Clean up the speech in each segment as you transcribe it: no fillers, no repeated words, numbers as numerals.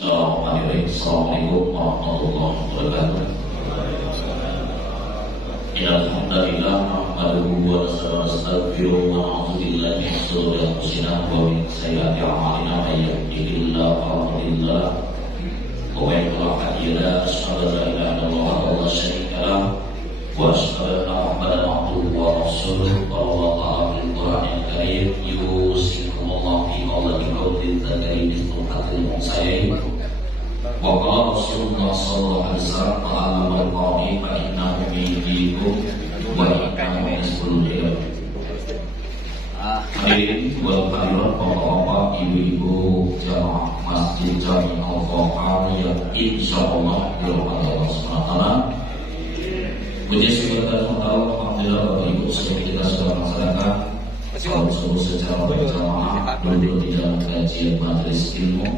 Assalamualaikum warahmatullahi wabarakatuh. Alhamdulillah nahmaduhu wa nastaghfiruhu wa na'udzu billahi min shururi anfusina wa min sayyiati a'malina may yahdihillahu fala mudilla lahu wa may yudlil fala hadiya lahu. Asyhadu an la ilaha illallah wahdahu la syarika lahu wa asyhadu anna Muhammadan abduhu wa rasuluhu. Qala ta'ala fil Qur'anil karim yusikumullahu fi auladikum lidzakari mithlu hadzil unsayyayn. Wa qala Rasulullah sallallahu alaihi wasallam ma'al qawmi fa innahu min dinikum wa innahu min sulhikum. Hadirin wal hadirat, bapak-bapak, ibu-ibu jamaah Masjid Jami Al-Furqan yang insyaallah dirahmati Allah Subhanahu wa taala. Puji syukur kepada Allah, alhamdulillah Bapak Ibu seperti kita sudah melaksanakan salat subuh secara berjamaah duduk di dalam kajian majelis ilmu.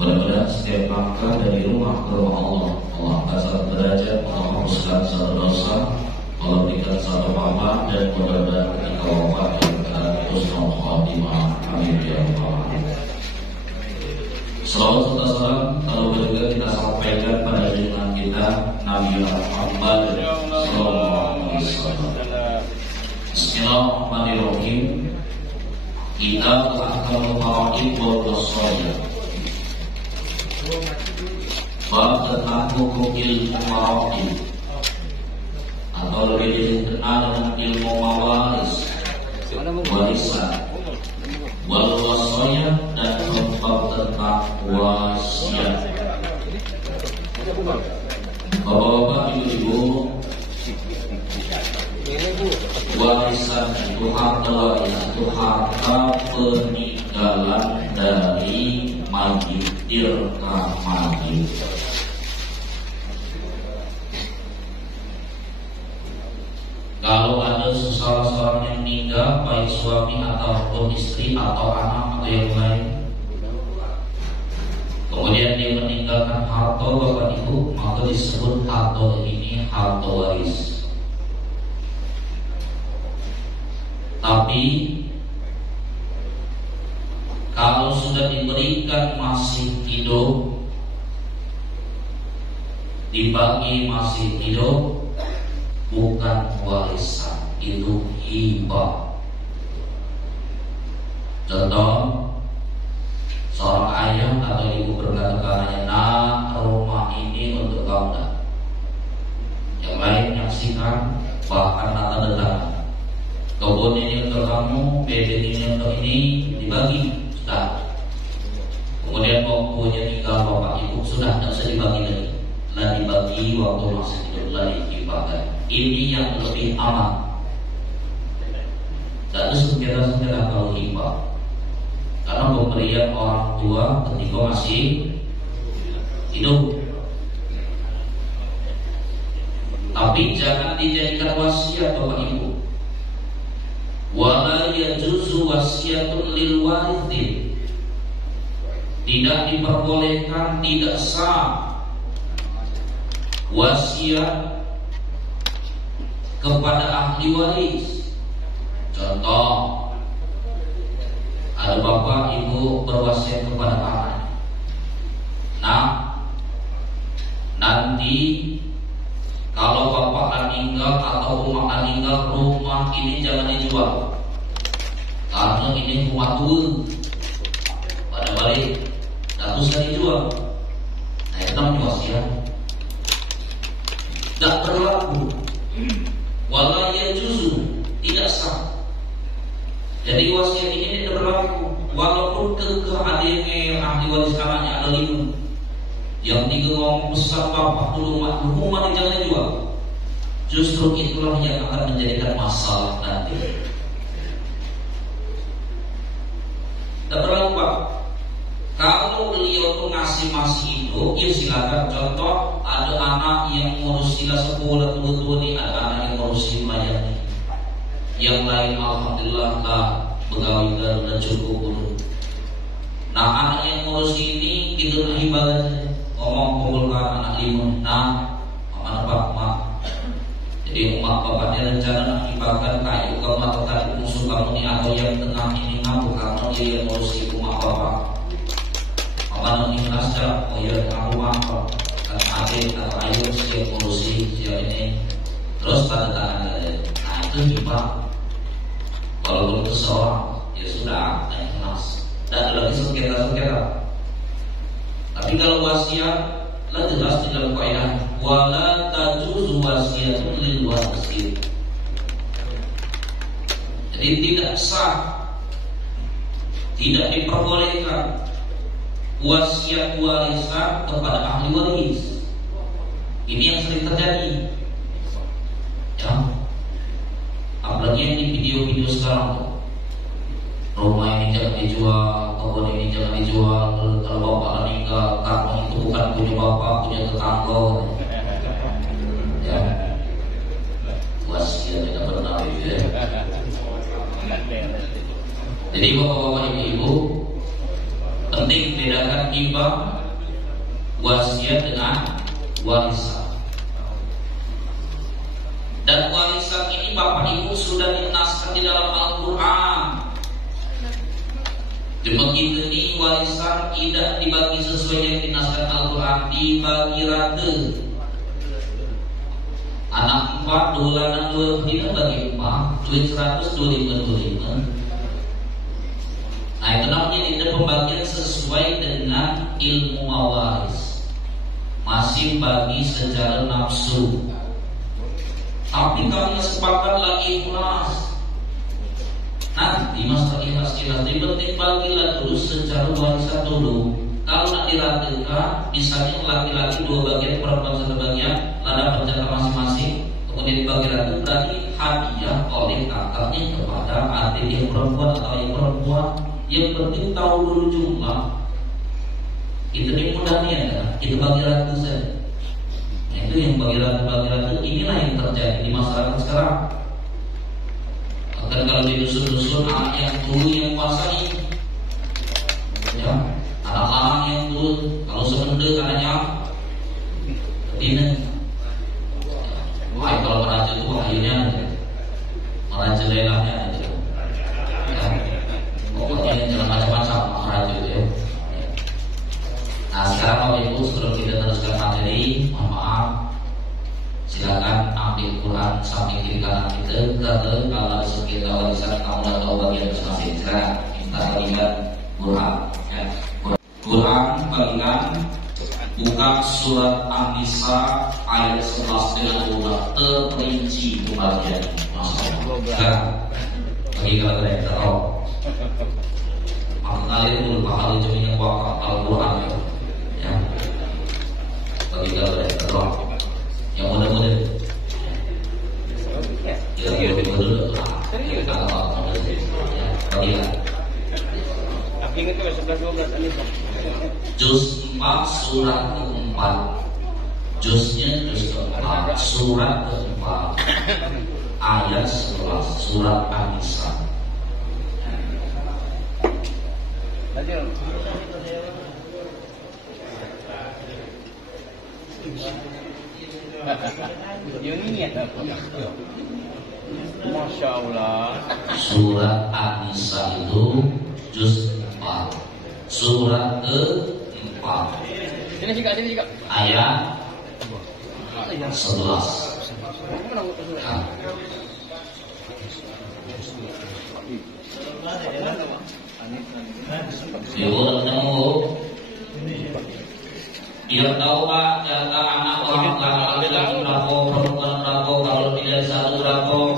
Mudah-mudahan setiap langkah dari rumah ke rumah Allah angkat derajat, Allah hapuskan satu dosa, Allah berikan satu pahala, dan mudah-mudahan ketika wafat dalam husnul khatimah. Amin ya rabbal alamin. Salawat serta salam kalau juga kita sampaikan pada junjungan kita Nabi Muhammad sallallahu alaihi wasallam. Bismillahirrahmanirrahim. Kita akan membawakan beberapa bab tentang hukum ilmu maraid atau lebih dikenal dengan ilmu mawaris, warisan, wal wasaya, dan bab tentang wasiat. Bapak-bapak, ibu-ibu, warisan itu harta waris, itu harta peninggalan dari magitir ke magit. Kalau ada salah seorang yang meninggal, baik suami ataupun istri atau anak atau yang lain, kemudian dia meninggalkan harta bapak ibu, maka disebut harta ini harta waris. Tapi kalau sudah diberikan masih hidup, dibagi masih hidup, bukan warisan, itu hibah. Contoh, seorang ayah atau ibu berkata kepadanya, "Nah, rumah ini untuk kamu." Yang lain menyaksikan, bahkan rata dedakan, kebun ini untuk kamu, bedeng ini untuk ini, dibagi. Sudah. Kemudian waktunya tinggal bapak ibu, sudah tidak usah dibagi lagi. Lah dibagi waktu masih hidup lagi dipakai. Ini yang lebih aman. Dan itu sengketa-sengketa kalau hibah. Karena pemberian orang tua ketika masih hidup. Tapi jangan dijadikan wasiat bapak ibu. Wala yajuzu wasiatun lil warithin. Tidak diperbolehkan, tidak sah wasiat kepada ahli waris. Contoh, ada bapak ibu berwasiat kepada anak, "Nah, nanti kalau bapak meninggal atau rumah meninggal, rumah ini jangan dijual, karena ini rumah tua. Pada balik, tak usah dijual." Nah, itu namanya wasiat. Tak berlaku. Wala yajuzu, tidak sah. Jadi wasiat ini tidak berlaku, walaupun kekeh adanya ahli waris anaknya ada 5. Yang 3 ngomong besar bapak dulu rumah ini jangan jual. Justru itulah yang akan menjadikan masalah nanti. Tak berlaku Pak. Kalau beliau tuh ngasih masih hidup, ya silakan. Contoh, ada anak yang ngurusin sekolah tua-tua nih, ada anak yang ngurusin melayani. Yang lain alhamdulillah lah pegawai dan cukup dulu. Nah, anak yang ngurusin ini gitu hibah aja. Ngomong kumpulkan anak 5. Nah, mana Pak, Mak. Jadi umat bapaknya rencana nak hibahkan kayu kamu atau tadi musuh kamu ini atau yang tengah ini ngaku karena dia yang ngurusin umat bapak. Apa mengikhlas dah, oh ya kamu apa? Adik atau ayo siap ngurusi siap ini. Terus tanda tangan, nah itu hibah. Kalau belum seseorang, ya sudah, ikhlas. Dan ada lagi sengketa. Tapi kalau wasiat, lah jelas di dalam kaidah wala tajuzu wasiatun lil wasil. Jadi tidak sah, tidak diperbolehkan wasiat warisan kepada ahli waris. Ini yang sering terjadi, ya. Apalagi yang di video-video sekarang tuh, rumah ini jangan dijual, kebun ini jangan dijual, kalau bapak meninggal, kampung itu bukan punya bapak, punya tetangga. Ya, wasiat tidak benar gitu ya. Jadi bapak-bapak ibu-ibu, penting bedakan hibah, wasiat dengan warisan. Dan warisan ini bapak ibu sudah dinaskan di dalam Al-Quran. Begitu ini warisan tidak dibagi sesuai yang dinaskan Al-Quran, dibagi rata. Anak 4, 2 anak 2 tidak bagi 4, duit 100, 25. Nah itu namanya tidak pembagian sesuai dengan ilmu mawaris, masih bagi secara nafsu. Tapi kami sepakatlah ikhlas. Nanti masalah ikhlas penting bagilah dulu secara warisan dulu. Kalau nak diratakan, misalnya laki-laki 2 bagian, perempuan 1 bagian, ada penjata masing-masing, kemudian dibagi rata, berarti hadiah oleh kakaknya kepada adik yang perempuan atau yang perempuan. Yang penting tahu dulu jumlah. Itu nih mudahnya ya, kita bagi rata saja. Itu yang bagi rata, inilah yang terjadi di masyarakat sekarang. Bahkan kalau di dusun-dusun, anak yang dulu yang kuasai, ya, anak-anak yang dulu, kalau semendek anaknya betina. Wah, kalau meraja itu akhirnya meraja lelahnya aja. Ya. Pokoknya jangan macam-macam meraja itu ya. Nah sekarang Bapak Ibu sebelum kita teruskan materi, mohon maaf, silakan ambil Quran samping kiri kanan kita. Kalau ada sekitar warisan kamu dah tahu bagian masing-masing. Silakan kita bagikan Quran. Ya. Quran bagikan buka surat An-Nisa ayat 11 dengan mudah terperinci pembagian. Sekarang bagi kalian tahu. Maka kalian dulu pahala jaminan wakaf Al-Quran ya. Bagi kalian tahu. Yang mudah-mudah ya lebih dulu Juz 4 surat ke-4. Juznya juz ke-4 surat ke-4 ayat 11 surat An-Nisa. Masya Allah. Surat An-Nisa itu juz 4 surat ke-4 ayat 11. Ibu ketemu dia tahu Pak jatah anak orang laki-laki berapa, perempuan berapa, kalau tidak satu berapa,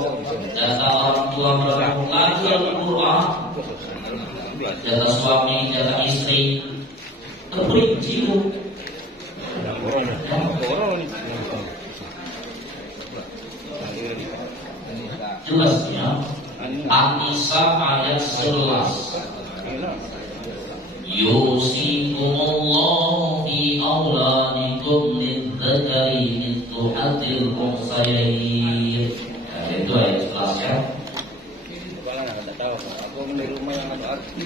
jatah orang tua berapa, lagi Al-Quran, jatah suami, jatah istri, terperinci Bu. Jelasnya An-Nisa ayat 11. Yusikumullahu fi auladikum lidzakari mithlu hadzil unsayyin. Itu ayat 11 ya. Enggak tahu, aku di rumah yang ada arti.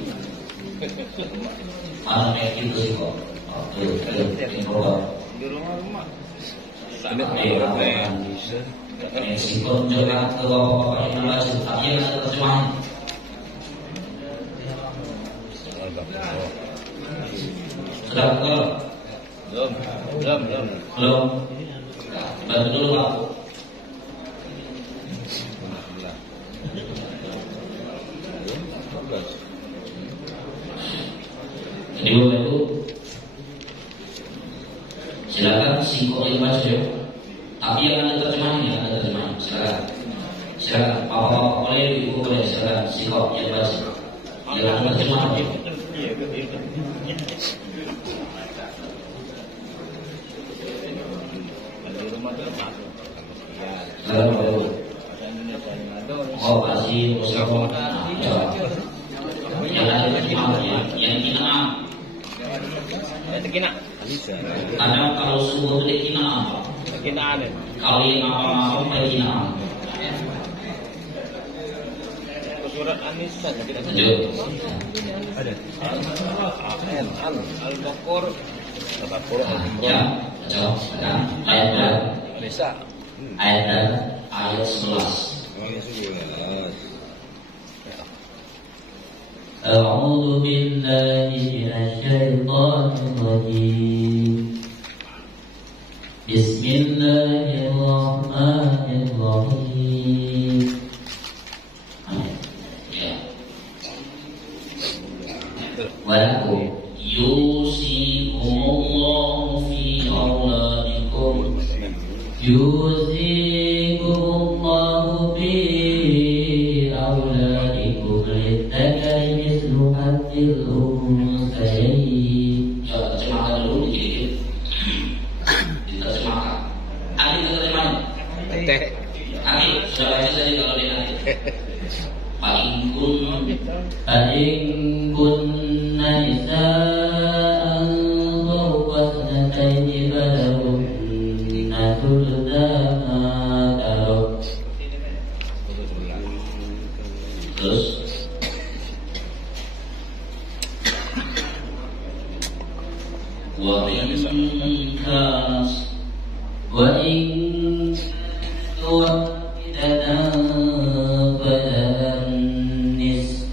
Mana itu sih kok? Di rumah. Meskipun juga ke bapak-bapak yang lazim, tapi yang ada terjemahan. Sudah pukul? Belum. Belum. Bantu dulu Pak. Jadi Bapak Ibu, silakan singkong lima saja. Tapi yang ada terjemahannya, silakan. Bapak boleh, Ibu boleh, silakan singkong yang baca. Yang ada terjemahannya. Silakan Bapak Ibu. Oh, kasih musikal. Yang ada terjemahannya, yang kita kadang kalau subuh itu kinaan. Kalau yang apa kinaan. Surat An-Nisa kita ada. Al-Baqarah. Ya, ayat Nisa. Ayat 11. أعوذ بالله من الشيطان الرجيم بسم الله الرحمن الرحيم ولكم يوصيكم الله في أولادكم للذكر مثل حظ الأنثيين. Terjemahkan dulu dikit-dikit. Diterjemahkan. Aki terjemahnya. Aki sudah baca tadi kalau dia nanti. Paling kunna nisaan fawqa sanataini falahunna thulutha ma tarak. Terus وإن واحدة فلها النصف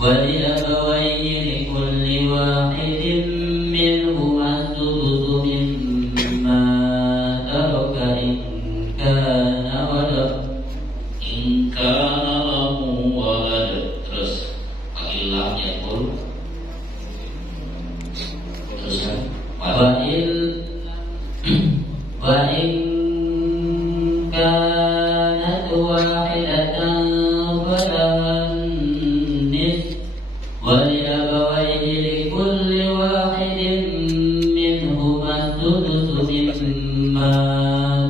ولأبويه لكل واحد منهما السدس مما ترك إن كان له ولد. Terus Al-Ilah yaqul وإن كانت واحدة فلها النصف ولأبويه لكل واحد منهما السدس مما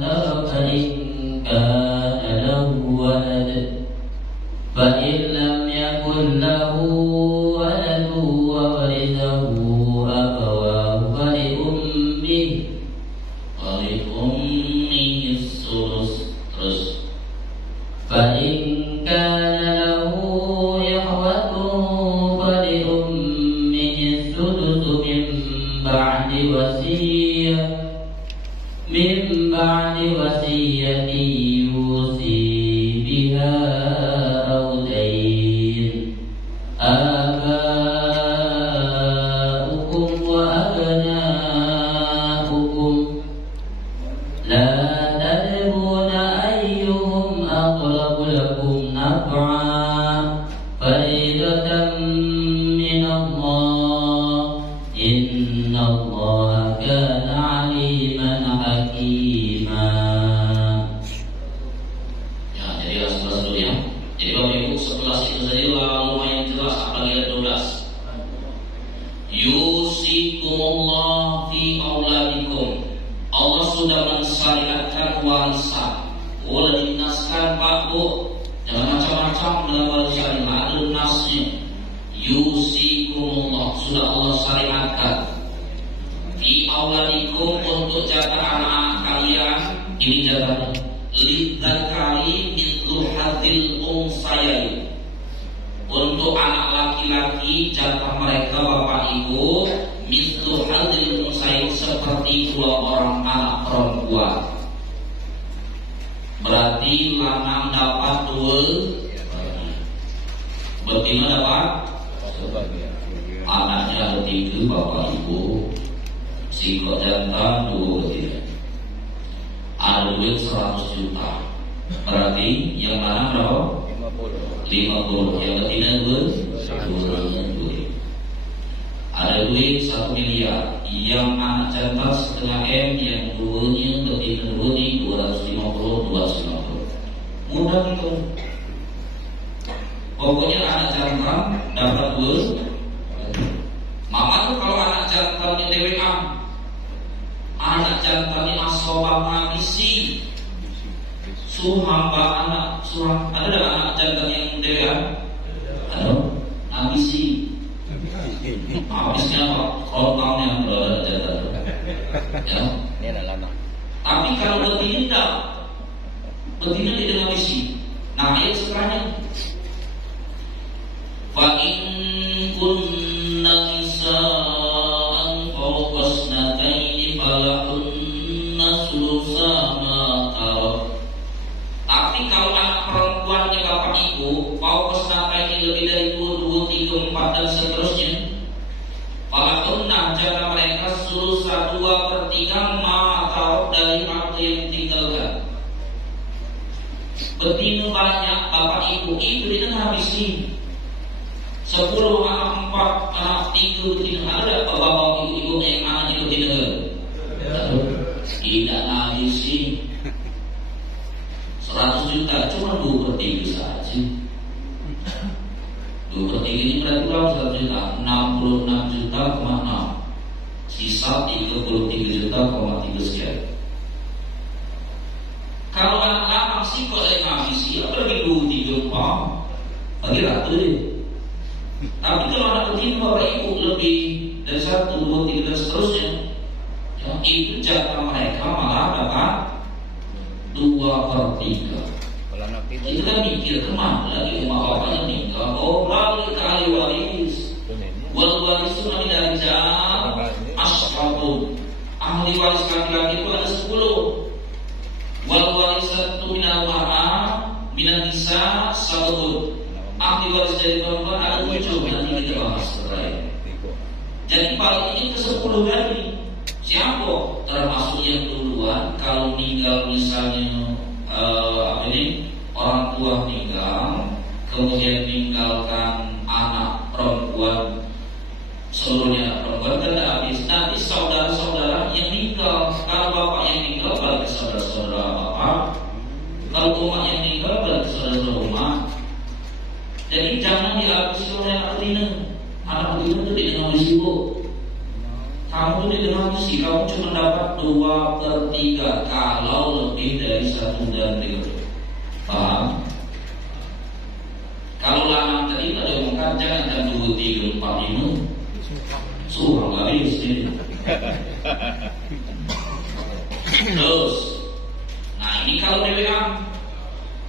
ترك إن كان له ولد فإن لم يكن له ولد وورثه أبواه ولأمه الثلث. Terus فإن كان له إخوة فلأمه السدس من بعد وصية يوصي بها أو دين. آباؤكم وأبناؤكم لا تدرون أيهم أقرب لكم نفعا فريضة من الله إن الله كان عليما حكيما. Ya, jadi setelah dulunya. Jadi Bapak Ibu setelah itu tadi lumayan jelas apalagi ayat 12. Yusikumullah fi auladikum. Allah sudah mensyariatkan warisan. Boleh dinaskan Pak Bu dengan macam-macam dalam warisan yang ada nasnya. Yusikumullah sudah Allah syariatkan. Fi auladikum untuk jaga anak kalian ini jaga lidzakari mithlu hadzil unsayain. Untuk anak laki-laki jatah mereka bapak ibu mithlu hadzil unsayain seperti dua orang anak perempuan. Berarti lanang dapat dua, betina dapat anaknya ada 3, bapak ibu, si kok jantan 2 betina. Ada duit 100 juta. Berarti yang mana berapa? 50. Yang betina 2. Ada duit 1 miliar. Yang anak jantan setengah M, yang 2-nya betina 2 nih 250. Mudah itu. Pokoknya anak jantan dapat 2. Mama tuh kalau anak jantannya DWA, anak jantannya asobang ambisi, hamba anak suram. Ada anak jantan yang DWA? Ada ambisi. Habisnya apa? Rontangnya ada jantan. Ya. Ini adalah anak. Tapi kalau betina tidak ambisi. Nah, ayat setelahnya. Fa in kunna nisaan fawqa isnataini falahunna sulusa ma tarak. Tapi kalau anak perempuannya bapak ibu fawqa isnataini lebih dari 2, 3, 4 dan seterusnya, falahunna jatah mereka sulusa 2/3 ma tarak dari harta yang ditinggalkan. Betina banyak bapak ibu itu tidak habisi. 10 anak 4 anak 3 betina. Ada bapak ibu yang anaknya betina? Tidak habisi. 100 juta cuma 2/3 saja. 2/3 ini berarti berapa? 100 juta 66 juta, 6. Sisa 33 juta, 3 sekian. Kalau anak-anak sih kok saya ngabisi, apa lebih 2, 3, 4 bagi ratu deh. Tapi kalau anak betina bapak ibu lebih dari 1, 2, 3 dan seterusnya, ya, itu jatah mereka malah dapat 2/3. Kalau anak Itu kan mikir kemana lagi rumah bapaknya meninggal. Oh, balik ke ahli waris. Wal waris itu nabi dari jam ashabun. Ahli waris laki-laki itu ada 10. Wal warisatu minal mar'a minan nisa 1. Ahli waris dari perempuan ada 7. Nanti kita bahas terakhir. Jadi paling ini ke 10 tadi. Siapa? Termasuk yang duluan. Kalau meninggal misalnya orang tua meninggal, kemudian meninggalkan anak perempuan, seluruhnya anak perempuan kan tidak habis. Nanti saudara-saudara yang meninggal, kalau bapak yang meninggal balik ke saudara-saudara bapak, kalau umat yang meninggal balik ke saudara-saudara umat. Jadi jangan dihabisi oleh anak betina. Anak betina itu tidak habis ibu. Kamu tidak habisi, kamu cuma dapat 2/3 kalau lebih dari 1 dan 3. Paham? Kalau lanang tadi ada omongkan jangan kan 2, 3, 4, 5. Suruh habis ini. Terus, nah ini kalau DWA,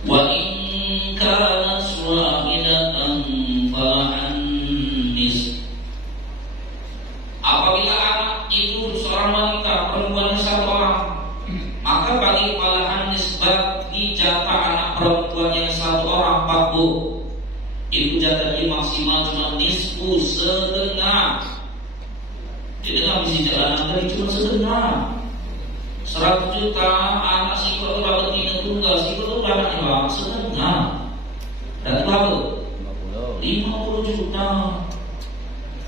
wa in kana swahidatan falahan nis. Apabila anak itu seorang wanita, perempuan 1 orang, maka bagi falahan nis bagi jatah anak perempuan yang 1 orang 40. Itu jatahnya maksimal cuma nisfu, setengah. Jadi nggak bisa jalanan tadi cuma setengah. 100 juta anak sikot itu betina tunggal, sikot itu banyak bang, setengah. Berarti berapa? 50 juta.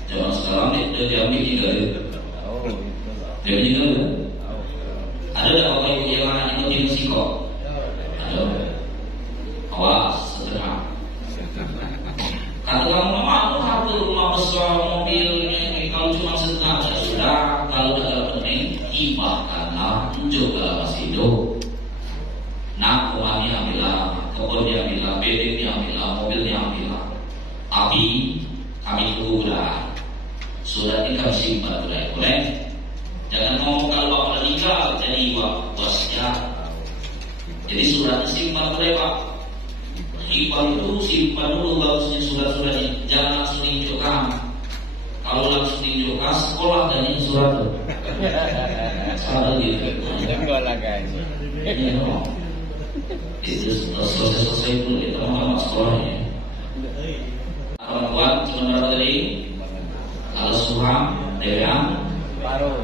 Jangan sekarang dia diambil juga ya. Dia meninggal ya. Ada tak bapak ibu yang anaknya betina sikot? Ada. Awas setengah. Kata kamu mau harta rumah besar, mobilnya ini kalau cuma setengah ya sudah. Kalau tidak penting hibahkanlah, juga masih hidup. Nah, rumahnya ambillah, kebun diambillah, bedeng diambillah, mobil diambillah. Tapi kami tunggu lah. Surat ini kami simpan boleh. Jangan ngomong kalau bapak meninggal jadi wasya. Jadi suratnya simpan boleh pak. Hibah itu simpan dulu bagusnya surat-suratnya. Jangan langsung tunjukkan. Kalau langsung tunjukkan sekolah dan ini surat itu. Salah gitu. Enggak lah guys. Itu selesai dulu kita mau sekolahnya. Perempuan cuma berapa tadi? Kalau suam, yang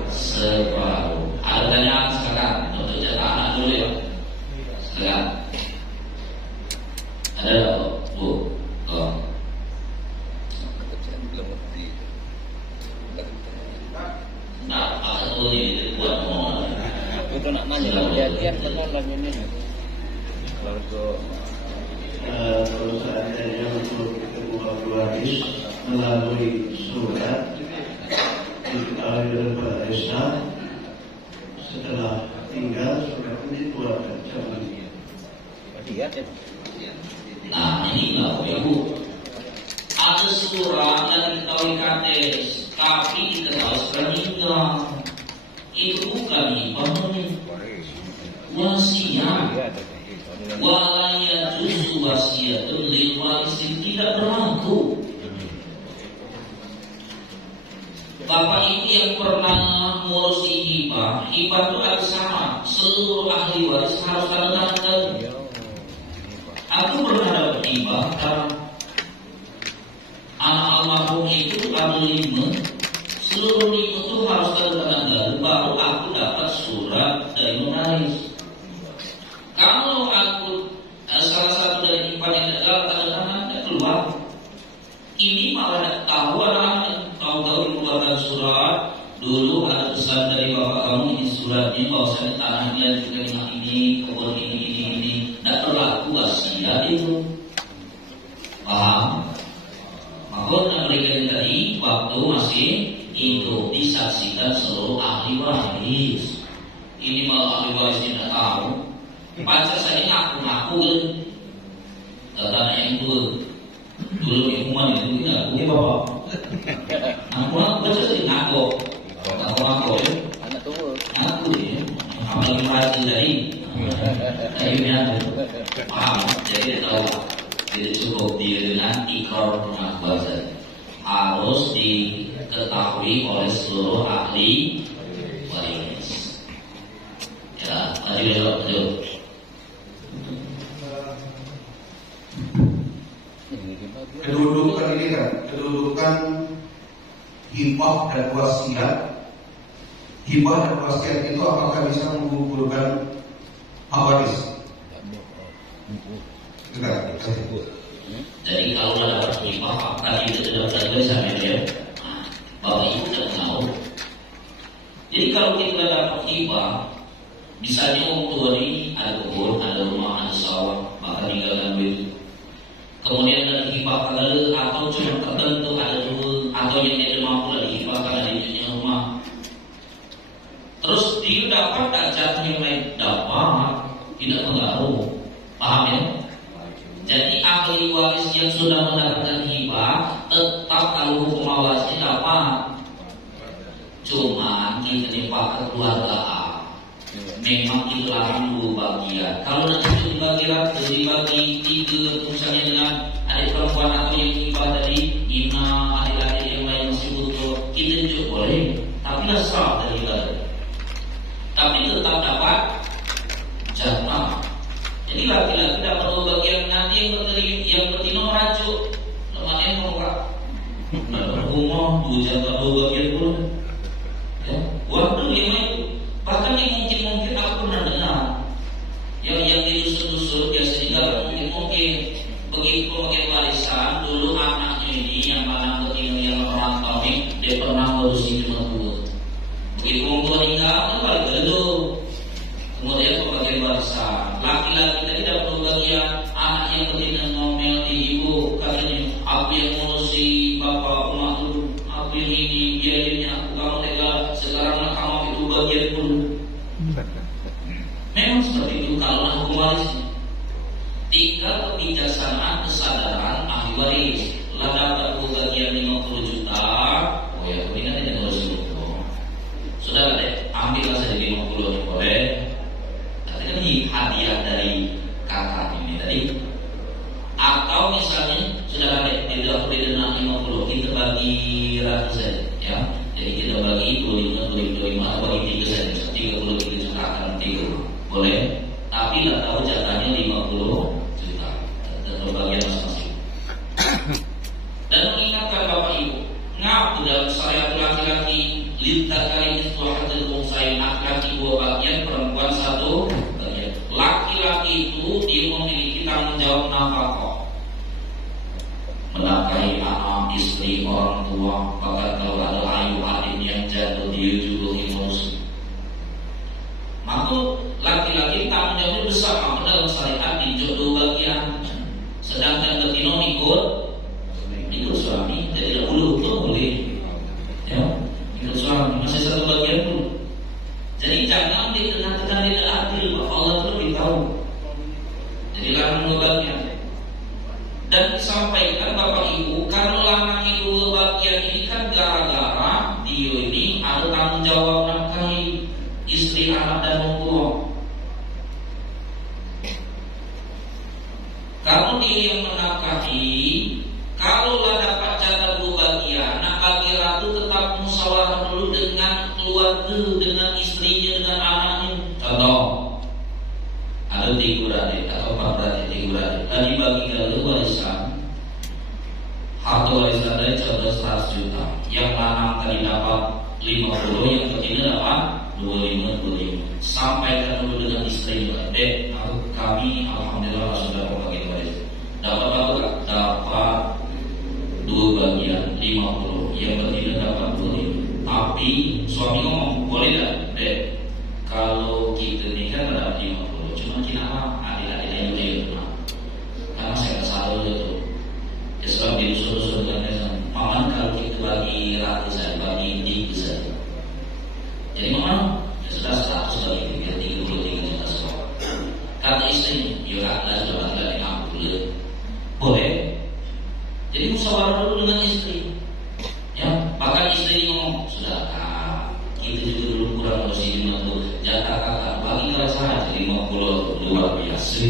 separuh. Ada pertanyaan sekarang untuk jatah anak dulu ya. Sekarang ada Bu. Oh. Nah, apa tuh ini buat mau? Itu nak nanya kejadian benar lagi ini. Kalau seandainya untuk kedua waris melalui surat diketahui oleh Esa, setelah tinggal surat ini dikeluarkan zaman ini. Nah ini Bapak Ibu, ada surat yang diketahui kades, tapi diketahui sudah meninggal. Itu bukan ibadah wasiat. Walaya justru wasiatun lil warisin tidak berlaku. Bapak Ibu yang pernah ngurusi hibah itu ada sama. Seluruh ahli waris harus tanda tangan. Aku pernah dapat hibah karena anak almarhum itu ada 5. Seluruh 5 itu harus tanda tangan. Baru aku dapat surat dari notaris. Kalau aku salah satu dari hibah yang gagal tanda tangan keluar. Ini malah tahu anak-anak tahu-tahu mengeluarkan surat. Dulu ada pesan dari bapak kamu ini suratnya bahwasanya tanahnya juga ini kebun ini tidak berlaku wasiat itu. Paham? Makanya berikan tadi waktu masih itu disaksikan seluruh ahli waris. Ini malah ahli waris tidak tahu. Pacar saya ngaku-ngaku tanah yang itu. Dulu hukuman itu tidak aku bapak. Aku baca sih ngaku ya. anak tua. Ngaku ya. Apalagi mati dari akhirnya paham. Jadi tahu. Jadi cukup dia dengan ikrar pengakuan saja. Harus diketahui oleh seluruh ahli waris. Ya, tadi betul. Kedudukan ini kan, kedudukan hibah dan wasiat. Hibah dan wasiat itu apakah bisa menggugurkan hak waris? Tidak. Jadi kalau ada hibah, tadi itu sudah tulisan ya. Bapak Ibu tidak tahu. Jadi kalau kita dapat hibah, misalnya orang tua ini ada kebun, ada rumah, ada sawah, maka tinggalkan duit. Kemudian ada hibah atau cuma tertentu ada dulu atau yang tidak mampu lagi hibah karena dia punya rumah. Terus dia dapat jatuh yang lain dapat tidak mengaruh, paham ya? Jadi ahli waris yang sudah mendapatkan hibah tetap kalau hukum warisnya dapat. Cuma kita dipakai keluarga. Memang itu larang dulu bagian. Kalau nanti itu dibagi rata, dibagi 3 misalnya dengan adik perempuan atau yang hibah tadi, Ina, adik-adik yang lain masih butuh, kita juga boleh. Tapi lah serah dari kita. Tapi tetap dapat jatah. Jadi laki-laki dapat 2 bagian, nanti yang betina merajuk. Lemahnya murah. Rumah 2 jatah 2 bagian pun. Ya, waktu lima itu. Bahkan yang mungkin aku pernah dengar yang didusun-dusun biasanya mungkin begitu pembagian warisan dulu anaknya ini yang mana betina yang merantau ini dia pernah ngurusin cuma tua. Begitu orang tua meninggal kan balik dulu. Kemudian pembagian warisan laki-laki tadi dapat bagian anak yang betina ngomel di ibu katanya aku yang ngurusi bapak rumah dulu, aku yang ini biayanya aku kamu tega sekarang kamu itu bagian dulu. Memang seperti itu kalau hukum warisnya. Tinggal kebijaksanaan kesadaran ahli waris. Lah dapat bagian 50 juta. Oh ya, ini kan tidak harus itu. Sudah deh, ambillah saja 50 boleh. Tapi kan ini hadiah dari kakak ini tadi. Atau misalnya sudah deh, tidak perlu didana 50, kita bagi rata saja, ya. Jadi kita bagi 25 atau bagi 3 saja, 30 juta akan 3. Boleh, tapi lah tahu jatahnya 50 juta dan bagian masing-masing. Dan mengingatkan Bapak Ibu, ngaku dalam rijali mithlu hadzal unsayyin, laki-laki 2 bagian, perempuan 1 bagian. Laki-laki itu dia memiliki tanggung jawab nafkah, menafkahi anak, istri, orang tua, bahkan kalau ada ayu adik yang jatuh dia juga emosi. Maka laki-laki tanggung jawabnya besar, maka dalam syariat dijodoh bagian. Sedangkan betina ikut suami, jadi tidak boleh, ya, ikut suami masih 1 bagian dulu. Jadi jangan dikatakan tidak adil, Allah itu lebih tahu. Jadi larang 2 bagian. Dan disampaikan Bapak Ibu, karena larangnya 2 bagian ini kan gara-gara dia ini ada tanggung jawab nafkahi istri, anak dan orang tua. Kalau dia yang menafkahi, kalaulah dapat jatah 2 bagian, nak bagi ratu tetap musyawarah dulu dengan keluarga, dengan istrinya, dengan anaknya. Contoh, ada 3 beradik atau 4 beradik, 3 beradik. Dan dibagi gagal warisan, harta warisan dari contoh 100 juta. Yang lanang tadi dapat 50, yang betina dapat 25. Sampaikan dulu dengan istrinya, dek, kami alhamdulillah sudah membagi warisan. Dapat apa? Dapat 2 bagian 50, yang betina dapat 25. Tapi suami ngomong, boleh tak, dek, kalau kita nikah dapat 50, cuma kita adik-adik yang juga karena saya kesal itu. Ya sebab disuruh-suruh dengan paman, kalau kita bagi ratu saya bagi 3 saja. Jadi mama ya sudah 100 bagi 33 juta semua. Kata istri, ya ada sudah bagi 60, boleh. Jadi musyawarah dulu dengan istri. Ya, bahkan istri ngomong, sudah kita juga dulu kurang bersih 50, jatah kakak bagi kalau saja 50, luar biasa.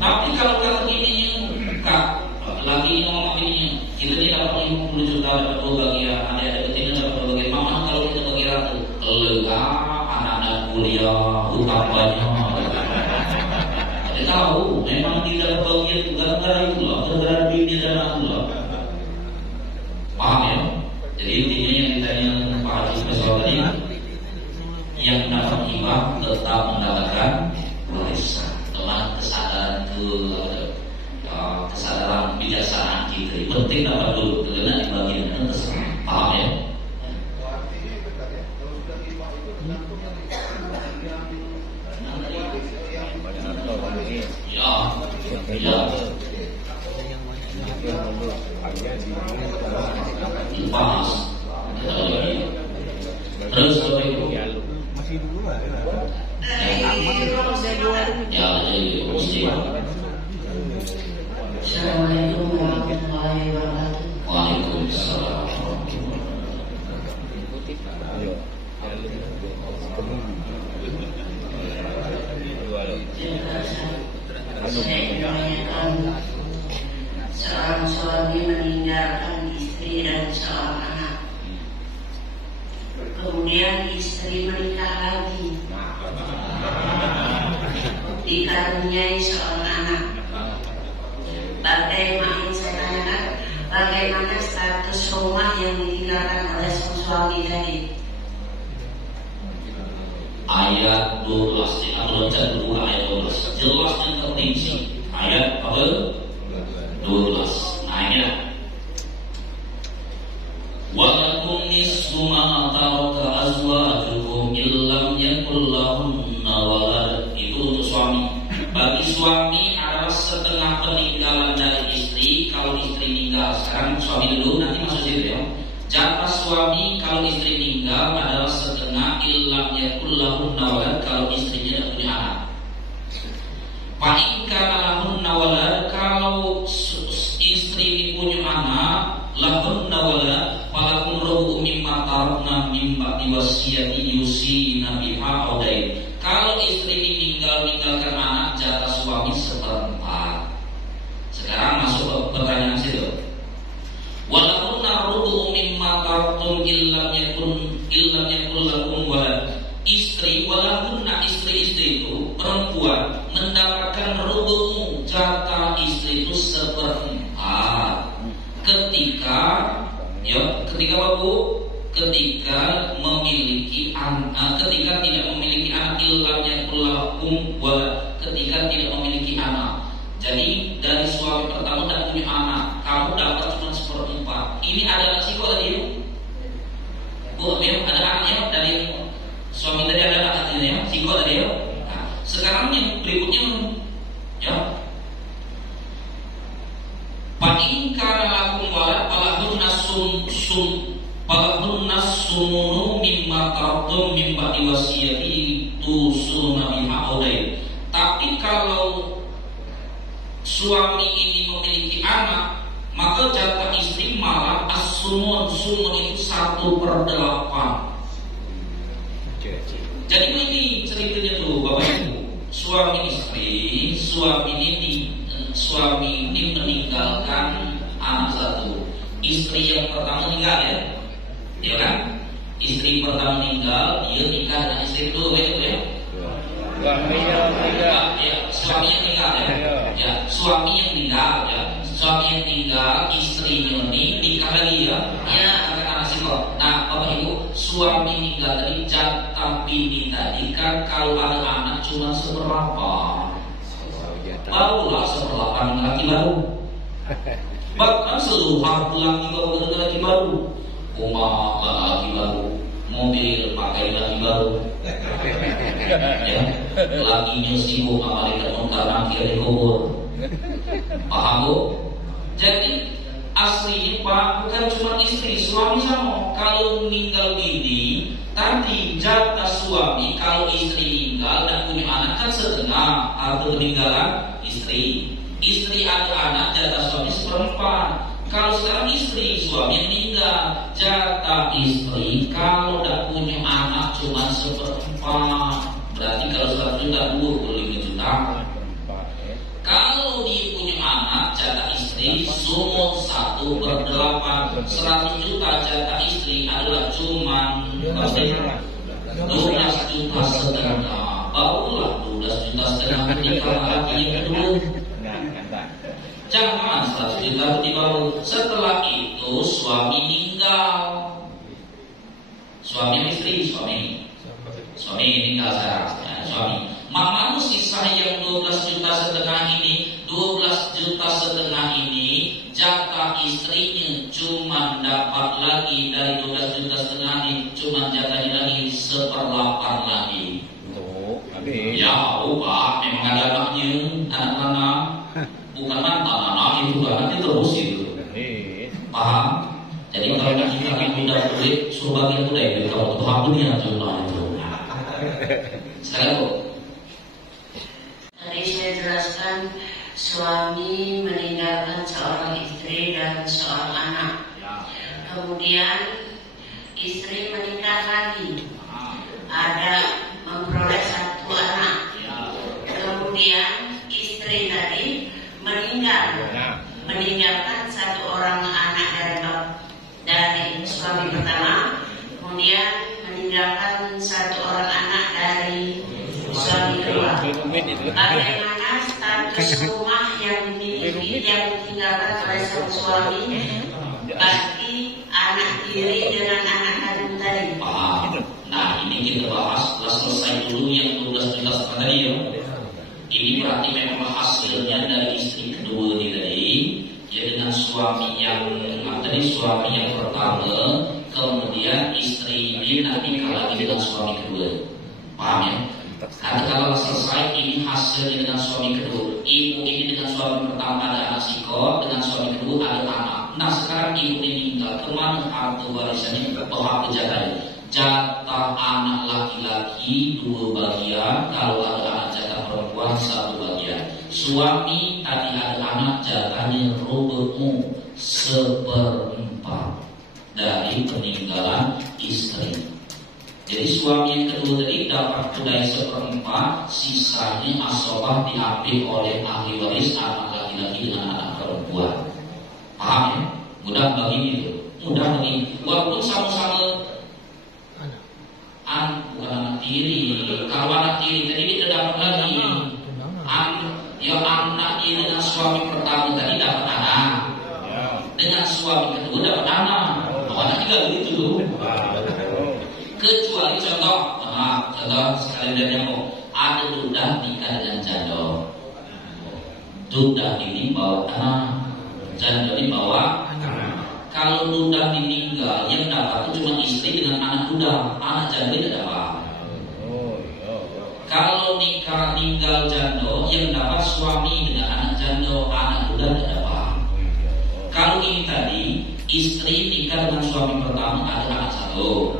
Tapi kalau kata ini, kak, lagi ngomong ini, kita ini dapat 50 juta, dapat 2 bagian, ada betina dapat 2 bagian. Mama kalau kita bagi ratu, anak-anak kuliah, utang banyak. Kita tahu, memang tidak bagian gara-gara itulah, gara-gara bini dan anak itulah. Paham ya? Jadi intinya yang ditanya Pak Haji Spesial tadi, yang dapat hibah tetap mendapatkan warisan. Telah kesadaran bijaksanaan kita. Penting dapat dulu, karena di bagian itu terserah. Paham ya? Ya. Pas. Terus apa itu? Masih 2 ya. Jadi mesti. Assalamualaikum warahmatullahi wabarakatuh. Waalaikumsalam. Saya menanyakan, seorang suami meninggalkan istri dan seorang anak, kemudian istri menikah lagi, dikaruniai seorang anak. Bagaimana status rumah yang ditinggalkan oleh suami tadi? Ayat 12, kita baca dulu ayat 12. Jelas dan terperinci. Ayat apa? 12. Nah ini lah. Walakum nisfu ma taraka azwajukum illam yakul lahunna walad. Itu untuk suami. Bagi suami adalah setengah peninggalan dari istri. Kalau istri meninggal, sekarang suami dulu, nanti masuk situ ya. Jatah suami kalau istri meninggal adalah setengah illam yakul lahunna walad, kalau istrinya tidak punya anak. Fa in kana lahunna walad, kalau istri ini punya anak, lahunna walad, falakum rubu mimma tarakna mimma diwasiyati yusina biha audain. Kalau istri meninggalkan anak, jatah suami 1/4. Sekarang masuk pertanyaan situ. Walahunna rubu mimma taraktum illam yakul lakum walad. Istri, walahunna istri-istri itu perempuan mendapatkan rubumu, jatah istri itu 1/4. Ketika babu ketika memiliki ketika tidak memiliki anak illamnya kullahum wa ketika tidak memiliki anak. Jadi dari suami pertama tidak punya anak, kamu dapat cuma 1/4. Ini ada anak siko tadi ya? Bu, memang ada anaknya dari suami tadi ada anaknya ya, siko tadi ya. Nah, sekarang yang berikutnya ya. Paling kana lakum walad falahunna sumunu mimma taraktum min ba'di wasiyati tusuna biha aulai. Tapi kalau suami ini memiliki anak, maka jatah istri malah as-sumun. Sumun itu 1/8. Jadi ini ceritanya tuh Bapak Ibu, suami istri, suami ini meninggalkan anak satu. Istri yang pertama meninggal ya kan? Istri pertama meninggal, dia nikah dengan istri kedua itu ya. Suami yang meninggal ya. Suami yang meninggal, istrinya ini nikah lagi ya. Ya, anak siko. Nah, Bapak Ibu, suami meninggal tadi jatah bini tadi kan kalau ada anak cuma seberapa? Barulah 1/8 laki baru. Bahkan seluruh harta laki baru dengan laki baru. Rumah laki baru, mobil pakai laki baru. Ya, lakinya sibuk malaikat munkar nakir di kubur. Paham Bu? Jadi aslinya Pak bukan cuma istri, suami sama. Kalau meninggal bini, tadi jatah suami kalau istri meninggal dan punya anak kan setengah harta peninggalan istri. Istri ada anak, jatah suami 1/4. Kalau sekarang istri, suami yang meninggal, jatah istri kalau tidak punya anak cuma 1/4. Berarti kalau 100 juta 25 juta. Kalau dia punya anak, jatah istri sumur 1/8. 100 juta jatah istri adalah cuma 12 juta setengah. Barulah 12 juta setengah menikah lagi yang kedua. Jangan 100 juta di baru. Setelah itu suami meninggal. Suami istri, suami meninggal sekarang. Suami. Maka sisa yang 12 juta setengah ini, 12 juta setengah ini jatah istrinya cuma dapat lagi dari 12 juta setengah ini cuma jatahnya lagi 1/8 lagi. Ya, Pak, memang ada anaknya, anak-anak. Bukan mantan anak itu anaknya terus itu. Paham? Jadi kalau kita udah duit suruh bagi itu deh kalau Tuhan dunia jumlah itu. Sekarang Bu. Tadi saya jelaskan suami meninggalkan seorang istri dan seorang anak. Kemudian istri menikah lagi, ada memperoleh 1 anak. Kemudian istri tadi meninggalkan 1 orang anak dari suami pertama, kemudian meninggalkan 1 orang anak dari suami kedua. Bagaimana status rumah yang dimiliki yang ditinggalkan oleh sang suami bagi anak tiri dengan anak kandung tadi? Nah, ini kita bahas setelah selesai dulu yang 12 juta tadi ya. Ini berarti memang hasilnya dari istri kedua ini tadi, ya dengan suami yang pertama, kemudian istri ini nanti nikah lagi dengan suami kedua. Paham ya? Nanti kalau selesai ini hasilnya dengan suami kedua. Ibu ini dengan suami pertama ada anak siko, dengan suami kedua ada anak. Nah sekarang ibu ini meninggal, kemana harta warisannya? Hak jatahnya. Jatah anak laki-laki 2 bagian, kalau ada anak jatah perempuan 1 bagian. Suami tadi ada anak jatahnya rubu'u 1/4 dari peninggalan istri. Jadi suami yang kedua tadi dapat dari 1/4, sisanya asobah diambil oleh ahli waris anak laki-laki dengan anak perempuan. Paham ya? Mudah bagi itu. Mudah bagi. Walaupun sama-sama bukan anak tiri. Kalau anak tiri tadi dia dapat lagi. Anak dia dengan suami pertama tadi dapat anak. Dengan suami kedua dapat anak. Anak juga begitu tuh. Kecuali contoh sekali dari nyamuk, ada duda nikah dengan janda. Duda ini bawa anak, janda ini bawa anak. Kalau duda meninggal, yang dapat itu cuma istri dengan anak duda, anak janda tidak dapat. Kalau nikah tinggal janda, yang dapat suami dengan anak janda, anak duda tidak dapat. Kalau ini tadi, istri nikah dengan suami pertama ada anak satu.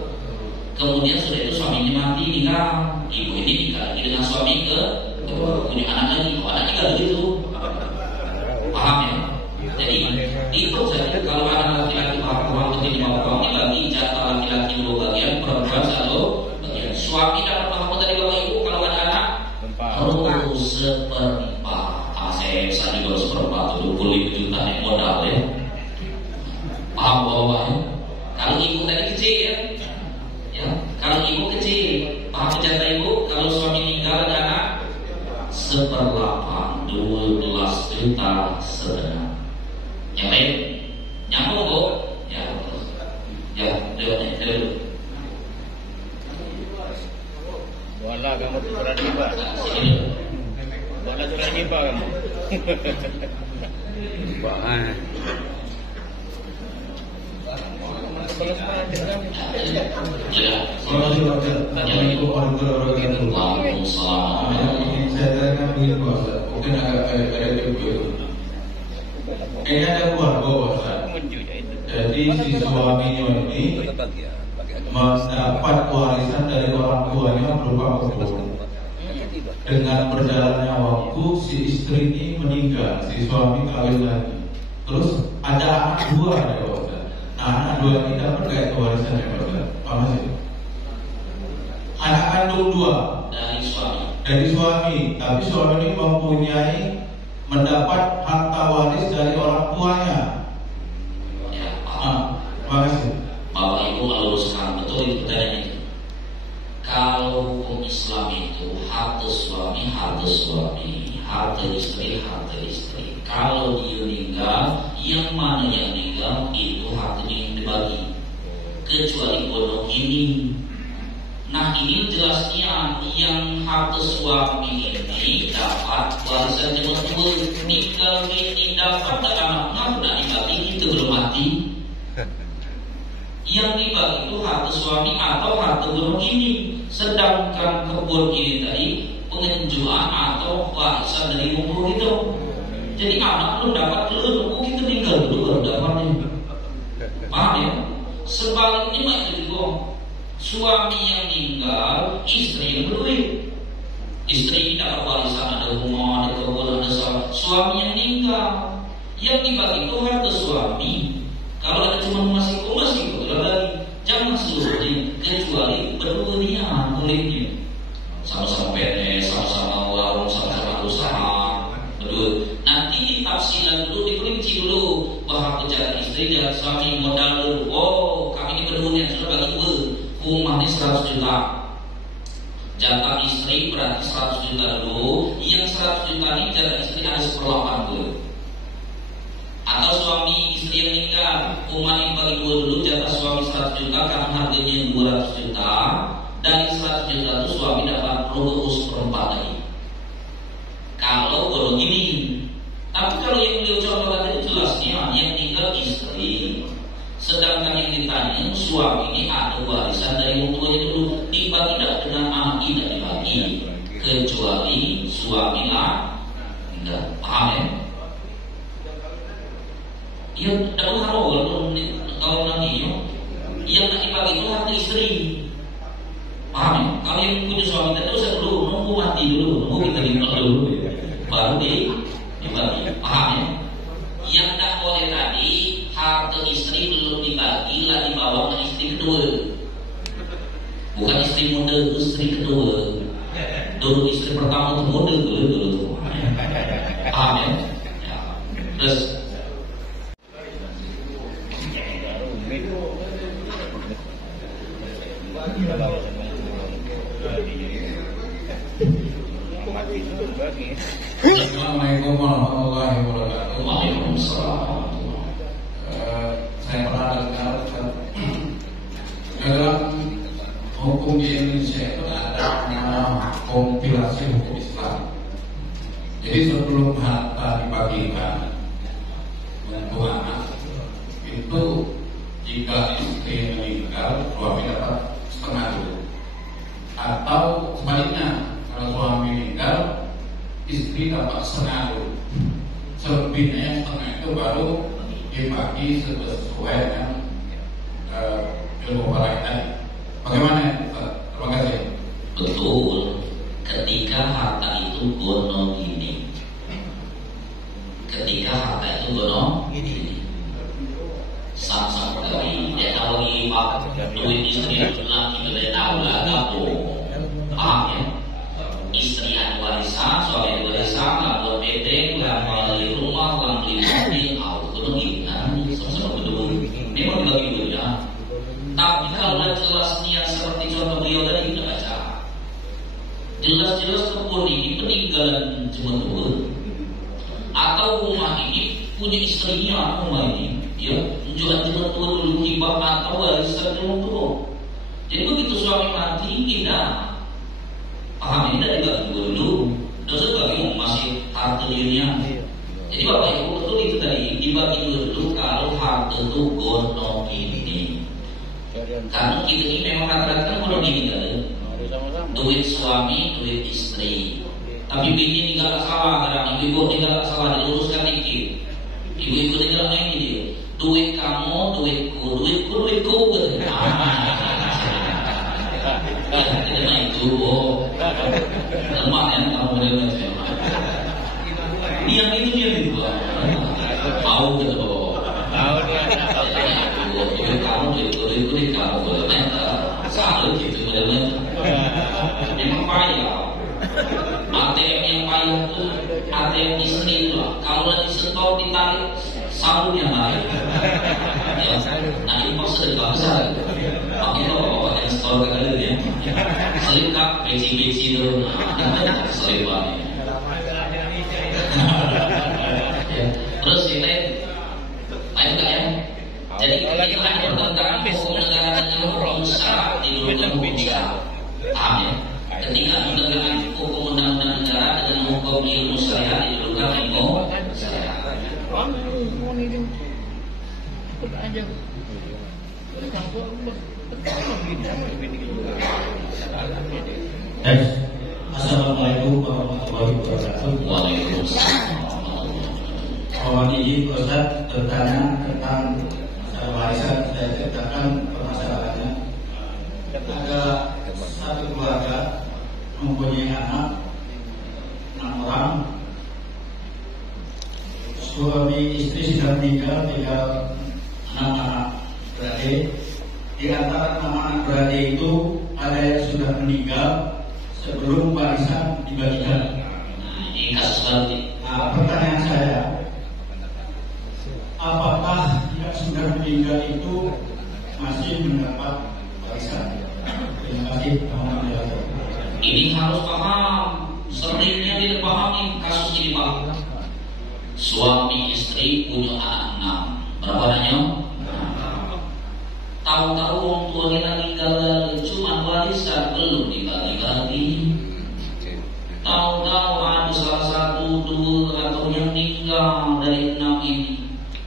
Kemudian sudah itu suaminya mati nikah, ibu ini nikah lagi dengan suami kedua, punya anak lagi, anak tinggal begitu. Paham ya? Jadi itu saja. Kalau anak laki-laki perempuan begini mau ini bagi jatah laki-laki 2 bagian, perempuan 1 bagian. Suami dapat mahkota dari bapak ibu kalau ada anak harus seperempat. Saya juga seperempat, 25 juta nih modal ya. Paham bahwa ya? Kalau ibu tadi kecil ya, kalau ibu kecil, paham jatah ibu. Kalau suami meninggal ada anak 1/8, 12 juta setengah. Yang lain nyambung bu? Ya, dulu. Wala kamu turun riba. Wala turun riba kamu. Bahan. Waalaikumsalam. Saya tanyakan begini Pak, mungkin ada ibu. Kayaknya ada keluarga Pak. Jadi si suaminya ini mendapat warisan dari orang tuanya berupa kebun. Dengan berjalannya waktu si istri ini meninggal, si suami kawin lagi. Terus ada anak 2 ada Pak. Nah, anak 2 ini dapat kayak warisan ya Pak. Apa sih? Anak kandung 2 dari suami, tapi suami ini mempunyai mendapat harta waris dari orang tuanya. Ya, Terima kasih. Bapak Ibu meluruskan betul itu pertanyaan itu. Kalau hukum Islam itu harta suami, harta istri. Kalau dia meninggal, yang mana yang meninggal itu hartanya yang dibagi. Kecuali bodoh ini. Nah ini jelasnya yang harta suami ini dapat warisan cuma 2, meninggal ini dapat anaknya sudah dibagi itu belum mati. Yang dibagi itu harta suami atau harta burung ini. Sedangkan kebun ini tadi pengenjuan atau warisan dari umur itu. Jadi anak belum dapat dulu, kita tinggal dulu baru dapatnya. Paham ya? Sebaliknya mah itu juga. Suami yang meninggal, istri yang berduit. Istri dapat warisan, ada rumah, ada kebun, ada sawah. Suami yang meninggal, yang dibagi itu harta suami. Kalau ada cuma masih lagi, jangan seluruhnya, kecuali berdua dia bolehnya. Sama-sama PNS, sama-sama warung, sama-sama usaha, berdua. Nanti tafsiran dulu, diperinci dulu bahwa kejaran istri dan suami modal dulu. Oh, kami ini berdua yang sudah bagi dua. Rumah ini 100 juta. Jatah istri berarti 100 juta dulu. Yang 100 juta ini jatah istri ada 1/8. Atau suami istri yang meninggal, rumah ini bagi 2 dulu, jatah suami 100 juta karena harganya 200 juta. Dari 100 juta itu suami dapat 2/4 lagi. Kalau bolong ini. Tapi kalau yang beliau contohkan tadi jelasnya yang meninggal istri. Sedangkan yang ditanya suami ini ada warisan dari orang tuanya dulu, dibagi tidak dengan anak tidak dibagi, kecuali suami lah enggak. Paham ya? Ya tidak harus kalau nanti yang nak dibagi itu harta istri. Paham ya? Kalau yang punya suami tadi usah dulu nunggu mati dulu, nunggu kita dibuat dulu, baru dibagi. Paham ya? Yang tak boleh tadi harta istri belum dibagi lah dibawa ke istri kedua. Bukan istri muda, istri kedua. Dulu istri pertama itu muda dulu. Paham ya? Terus Assalamualaikum warahmatullahi wabarakatuh. Waalaikumsalam. Saya pernah dengar dalam hukum di Indonesia itu ada kompilasi hukum Islam. Jadi sebelum harta dibagikan untuk anak itu, jika istri meninggal, suami dapat setengah dulu. Atau sebaliknya, kalau suami meninggal, istri dapat setengah dulu. Selebihnya yang setengah itu baru dibagi sesuai dengan ilmu faraid tadi. Bagaimana? Terima kasih. Betul. Ketika harta itu gonong ini, sama-sama kali dia tahu pak duit istri laki boleh tahu lah apa, paham ya? Istri ada warisan, suami ada warisan, lah buat bedeng, lah beli rumah, lah beli mobil, gonong ini kan, sama-sama betul. Memang dibagi dulu ya. Tapi kalau jelas niat seperti contoh beliau tadi kita baca, jelas-jelas kebun ini peninggalan jemaah atau rumah ini punya istrinya, rumah ini ya jual jemaah dulu hibah atau warisan dulu. Jadi begitu suami mati kita paham ini dari bagi dulu, dosa bagi masih harta dirinya. Jadi bapak ibu betul itu tadi dibagi dulu kalau harta itu gonong ini. Karena kita ini memang rata-rata kalau gini kan, duit suami, duit istri. Tapi bini ini gak salah, kadang ibu-ibu ini gak salah, diluruskan dikit. Ibu-ibu ini gak main ini, duit kamu, duitku, gitu. Kita main itu, lemah ya, kamu boleh macam. Diam itu mau gitu. Duit kamu, duit kamu boleh main, selalu gitu boleh main. Memang payah. ATM yang payah itu ATM istri itu lah. Kalau lagi setor ditarik sabunnya naik. Ya, nah ini maksudnya besar. Makanya bapak yang setor kali ya. Selingkap, beci itu, selingkuh. Terus ini lain enggak ya? Jadi lagi tentang hukum negara dengan hukum syarat di dalam hukum syarat. Paham ya? Ketika menegakkan hukum undang-undang negara dengan hukum ilmu syariat didulukan ilmu syariat. Assalamualaikum warahmatullahi wabarakatuh. Waalaikumsalam. Mohon izin Ustaz bertanya tentang masalah warisan. Saya ceritakan permasalahannya. Ada satu keluarga mempunyai anak 6 orang. Suami istri sudah meninggal, tinggal 6 anak beradik. Di antara 6 anak beradik itu ada yang sudah meninggal sebelum warisan dibagikan. Ini kasus baru. Nah, pertanyaan saya, apakah yang sudah meninggal itu masih mendapat warisan? Terima kasih. Ini harus paham. Seringnya tidak pahami kasus ini pak. Suami istri punya anak 6. Berapa anaknya? Tahu-tahu orang tuanya meninggal cuma warisan belum dibagi-bagi. Tahu-tahu ada salah satu, 2 atau yang meninggal dari 6 ini.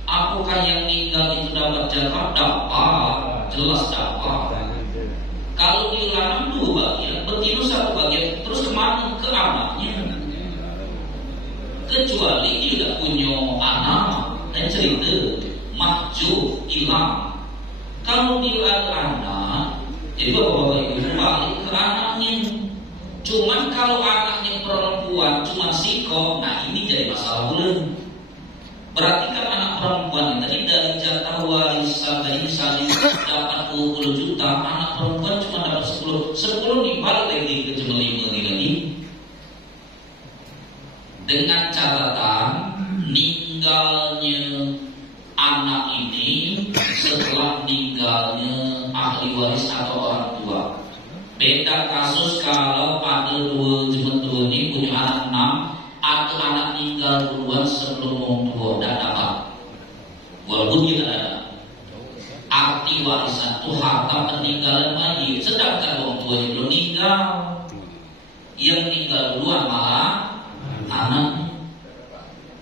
Apakah yang meninggal itu dapat jatah? Dapat, jelas dapat. Kalau diulang 2 bagian, begitu 1 bagian, terus kemana? Ke anaknya. Kecuali tidak punya anak, dan cerita mahjub, hilang. Kalau dia ada anak, jadi bapak-bapak ibu balik ke anaknya. Cuman kalau anaknya perempuan, cuma siko, nah ini jadi masalah belum. Berarti kan anak perempuan tadi dari jatah warisan tadi misalnya dapat 20 juta, anak perempuan cuma dapat 10 dibalik lagi ke cuma 5 lagi. Dengan catatan meninggalnya anak ini setelah meninggalnya ahli waris atau orang tua. Beda kasus kalau pada 2 ini punya anak 6, atau anak meninggal duluan sebelum orang tua dan dapat. Walaupun kita ada arti warisan itu harta peninggalan tuanya belum meninggal. Yang meninggal duluan malah anaknya.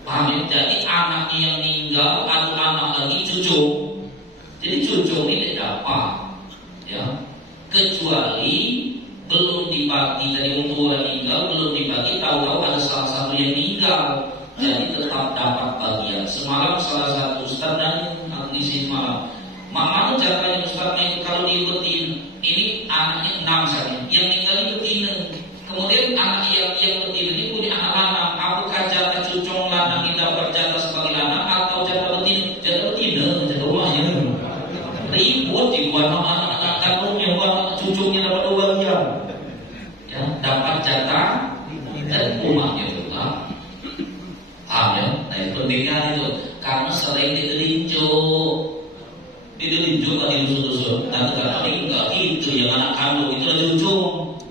Paham ya? Jadi anaknya yang meninggal atau anak lagi cucu. Jadi cucu ini tidak dapat, ya, kecuali belum dibagi dari tua meninggal, belum dibagi, tahu-tahu ada salah satu yang meninggal, jadi tetap dapat bagian. Semalam salah satu ustaz dan aku isi semalam, mana caranya ustaznya itu kalau diikutin ini anaknya 6 saja, yang meninggal itu betina. Kemudian anak yang betina ini punya anak lanang, apakah jatah cucung lanang ini dapat jatah sebagai lanang atau jatah betina? Jatah betina, jatah rumahnya. Ribut dibuat anak-anak kandungnya, buat cucunya dapat 2 bagian, ya, dapat jatah dan rumahnya juga. Paham ya? Nah itu pentingnya itu, karena sering didelinjuk kan di dusun-dusun, dan kata enggak itu yang anak kandung itu aja cucu.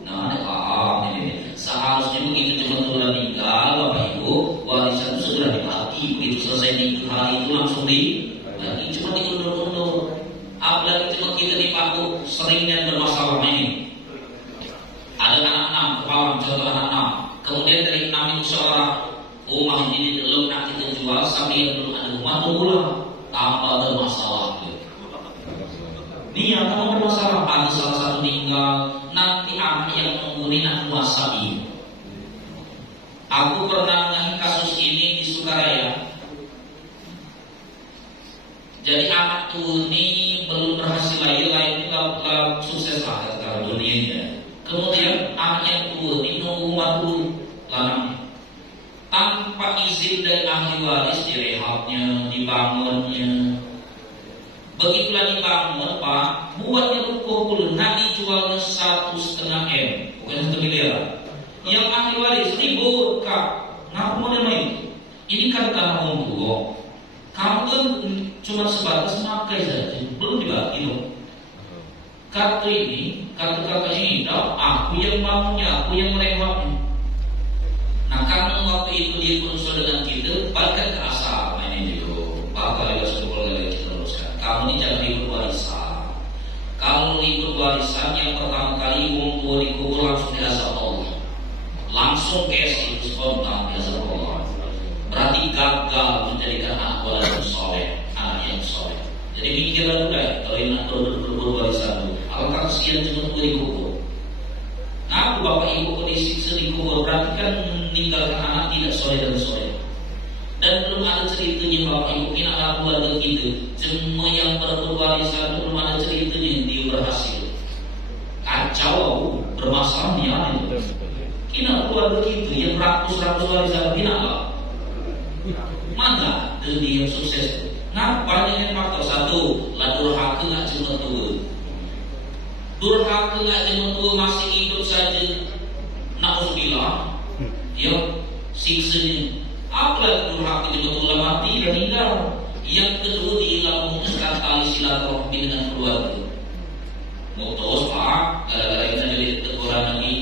Nah ada paham ini. Seharusnya begitu cuma turun meninggal, bapak ibu warisan itu segera dibagi. Begitu selesai 3 hari itu langsung dibagi, cuma diundur-undur. Apalagi cuma kita dipaku sering dan bermasalah ini. Ada anak 6, kepala contoh anak 6. Kemudian dari 6 itu seorang rumah ini belum nak kita jual, sampai yang belum ada rumah tunggulah, tambah bermasalah. Ini yang kamu bermasalah, ada salah satu meninggal, nanti anak yang menghuni nak menguasai. Aku pernah mengalami kasus ini di Sukaraya. Jadi anak tuh ini belum berhasil lahir sukses lah kalau dunianya. Kemudian anak yang tua ini nunggu waktu lanang tanpa izin dari ahli waris, direhabnya, dibangunnya. Begitulah dibangun Pak, buatnya ruko puluh, nanti jualnya 1,5 M, bukan 1 miliar. Yang ahli waris ribut Kak, ngaku mau itu? Ini kan tanah orang tua. Kamu kan cuma sebatas makai saja, belum dibagi loh. Kartu ini, kartu kakak ini, aku yang bangunnya, aku yang merehapnya. Nah karena waktu itu dia berusaha dengan kita, balikkan ke asal ini dulu. Bakal juga sepuluh lagi kita teruskan. Kamu ini jangan ribut warisan. Kalau ribut warisan, yang pertama kali wong tua dikubur langsung diazab Allah. Langsung cash itu spontan diazab Allah. Berarti gagal menjadikan anak yang soleh, anak yang soleh. Jadi mikirlah dulu ya, kalau ini anak berburu warisan dulu. Alangkah kesian cuma tua dikubur. Nah, bapak ibu kondisi dikubur, berarti kan meninggalkan anak tidak soleh dan soleh. Dan belum ada ceritanya bapak ibu ini anak keluarga kita. Semua yang berburu warisan belum ada ceritanya dia berhasil. Kacau, bermasalahnya itu. Kina keluarga kita yang ratus-ratus warisan kina apa? Mana dia yang sukses? Nah, banyak yang faktor. Satu, lah durhaka nggak cuma tua. Durhaka nggak cuma tua masih hidup saja. Na'udzubillah, ya siksanya. Apalagi durhaka cuma tua mati dan meninggal. Yang kedua, dia memutuskan tali silaturahmi dengan keluarga. Mutus Pak, gara-gara kita jadi teguran lagi.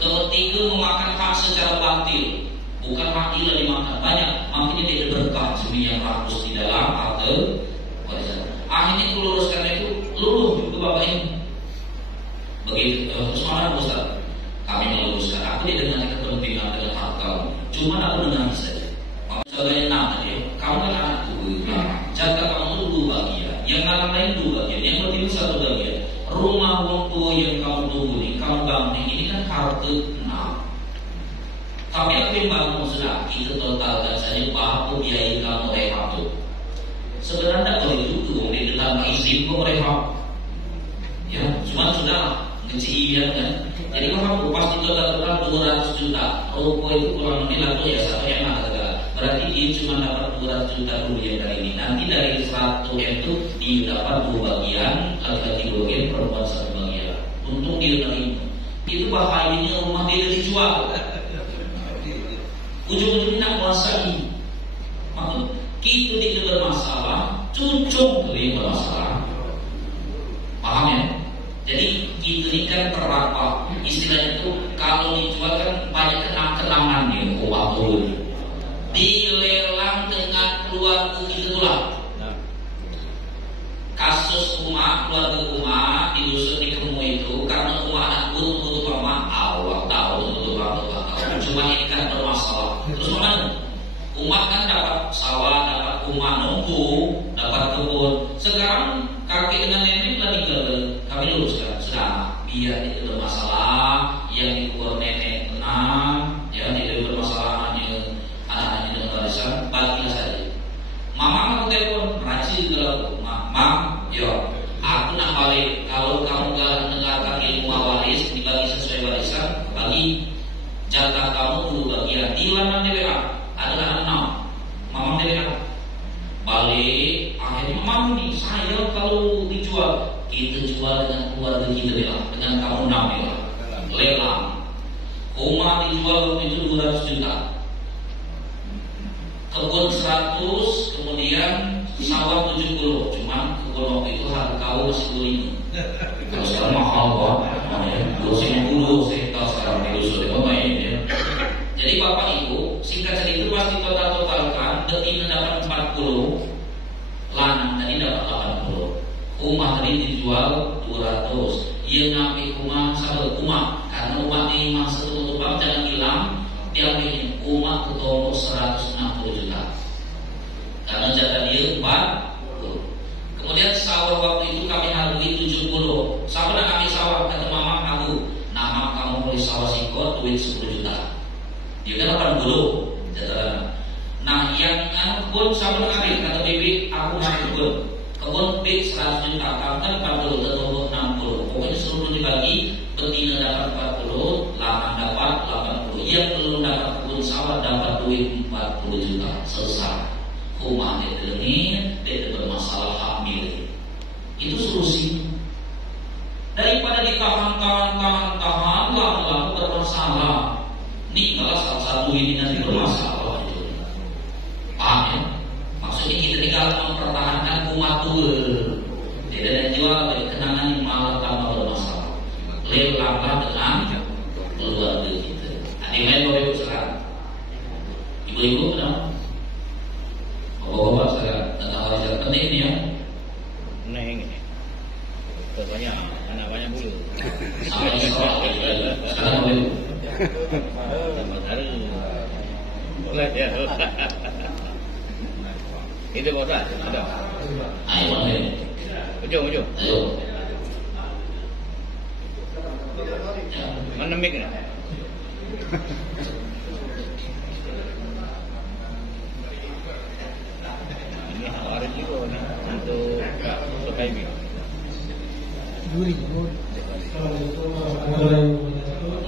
Ketiga, memakan hak secara batil. Bukan hak gila dimakan banyak, makanya tidak berkah semuanya rakus di dalam atau warisan. Akhirnya keluruskan itu luluh itu bapak ini. Begitu terus mana Ustaz? Kami meluruskan. Aku tidak dengan kepentingan dengan hak kamu. Cuma aku menangis saja. Contohnya nama dia, kamu kan anak tua. Jaga kamu dulu bagian, yang lain dua bagian, yang penting 1 bagian. Rumah wong tua yang kamu tunggu ini, kamu bangun ini kan harta 6. Tapi aku yang bangun sudah kita totalkan saja apa biaya kamu rehab itu. Sebenarnya kalau itu di dalam izin kau rehab, ya cuma sudah kecilan kan. Jadi kamu pasti total 200 juta. Rokok itu kurang lebih laku ya satu enak kata. Berarti dia cuma dapat 200 juta dulu yang kali ini. Nanti dari 100 itu dia dapat 2 bagian, laki-laki 2 bagian, perempuan 1 bagian. Untung dia terima. Itu bahayanya rumah dia dijual. Ujung-ujungnya nak kuasai. Maksud kita tidak bermasalah, cucung itu yang bermasalah. Paham ya? Jadi kita ini kan terapa. Istilahnya itu kalau dijual kan banyak kenang-kenangan ya, waktu dilelang dengan keluarga kita pula. Kasus keluarga di dusun di Kemu itu karena anak dia itu bermasalah, yang diukur nenek tenang, ya tidak bermasalah anaknya dengan warisan, bagilah saja. Mama mau telepon, rajin juga Mama, yo, aku nak balik. Kalau kamu gak mendengarkan ilmu waris, dibagi sesuai warisan, bagi jatah kamu dulu bagian. Di laman DWA adalah 6. Mama DWA balik, akhirnya Mama nih, saya kalau dijual, kita jual dengan keluarga kita ya, dengan kamu 6 ya, lelang. Rumah dijual waktu itu 200 juta, kebun 100, kemudian sawah 70. Cuma kebun waktu itu harga kau masih 25. Kalau sekarang mahal kok, 250 saya tahu sekarang itu sudah lumayan ya. Jadi bapak ibu, singkat cerita itu pasti totalkan, betina dapat 40, lanang tadi dapat 80. Rumah tadi dijual 200. Ia ngambil rumah satu rumah, karena rumah ini masa tutup jangan hilang. Dia ambil rumah ke tombol 160 juta. Karena jatah dia 40. Kemudian sawah waktu itu kami hargai 70. Siapa nak ambil sawah? Kata mama aku, nama kamu beli sawah singkot duit 10 juta. Dia kan 80 jatah. Nah yang kebun siapa nak ambil? Kata bibi aku nak kebun. Kebun B 100 juta, kamu kan 40 atau 60. Pokoknya seluruh dibagi, betina dapat 40, lanang dapat 80. Yang belum dapat kebun sawah dapat duit 40 juta. Selesai. Rumah ini tidak bermasalah hak milik. Itu solusi. Daripada ditahan lama-lama bermasalah. Ini kalau salah satu ini nanti bermasalah itu. Paham ya? Maksudnya kita tinggal mempertahankan umat tua. Tidak ada jual kenangan yang malah tambah bermasalah. Lelanglah dengan keluarga kita. Adik lain boleh sekarang. Ibu-ibu kenapa? Bapak-bapak sekarang tentang warisan penting ini ya. Neng ini. Banyak, anak banyak bulu. Sama sekarang boleh. Selamat hari. Boleh ya. Itu bosan, ada. Ayo boleh. Ujung. Ayo. Mana mic ni? Ini hari juga ni untuk sukai mic.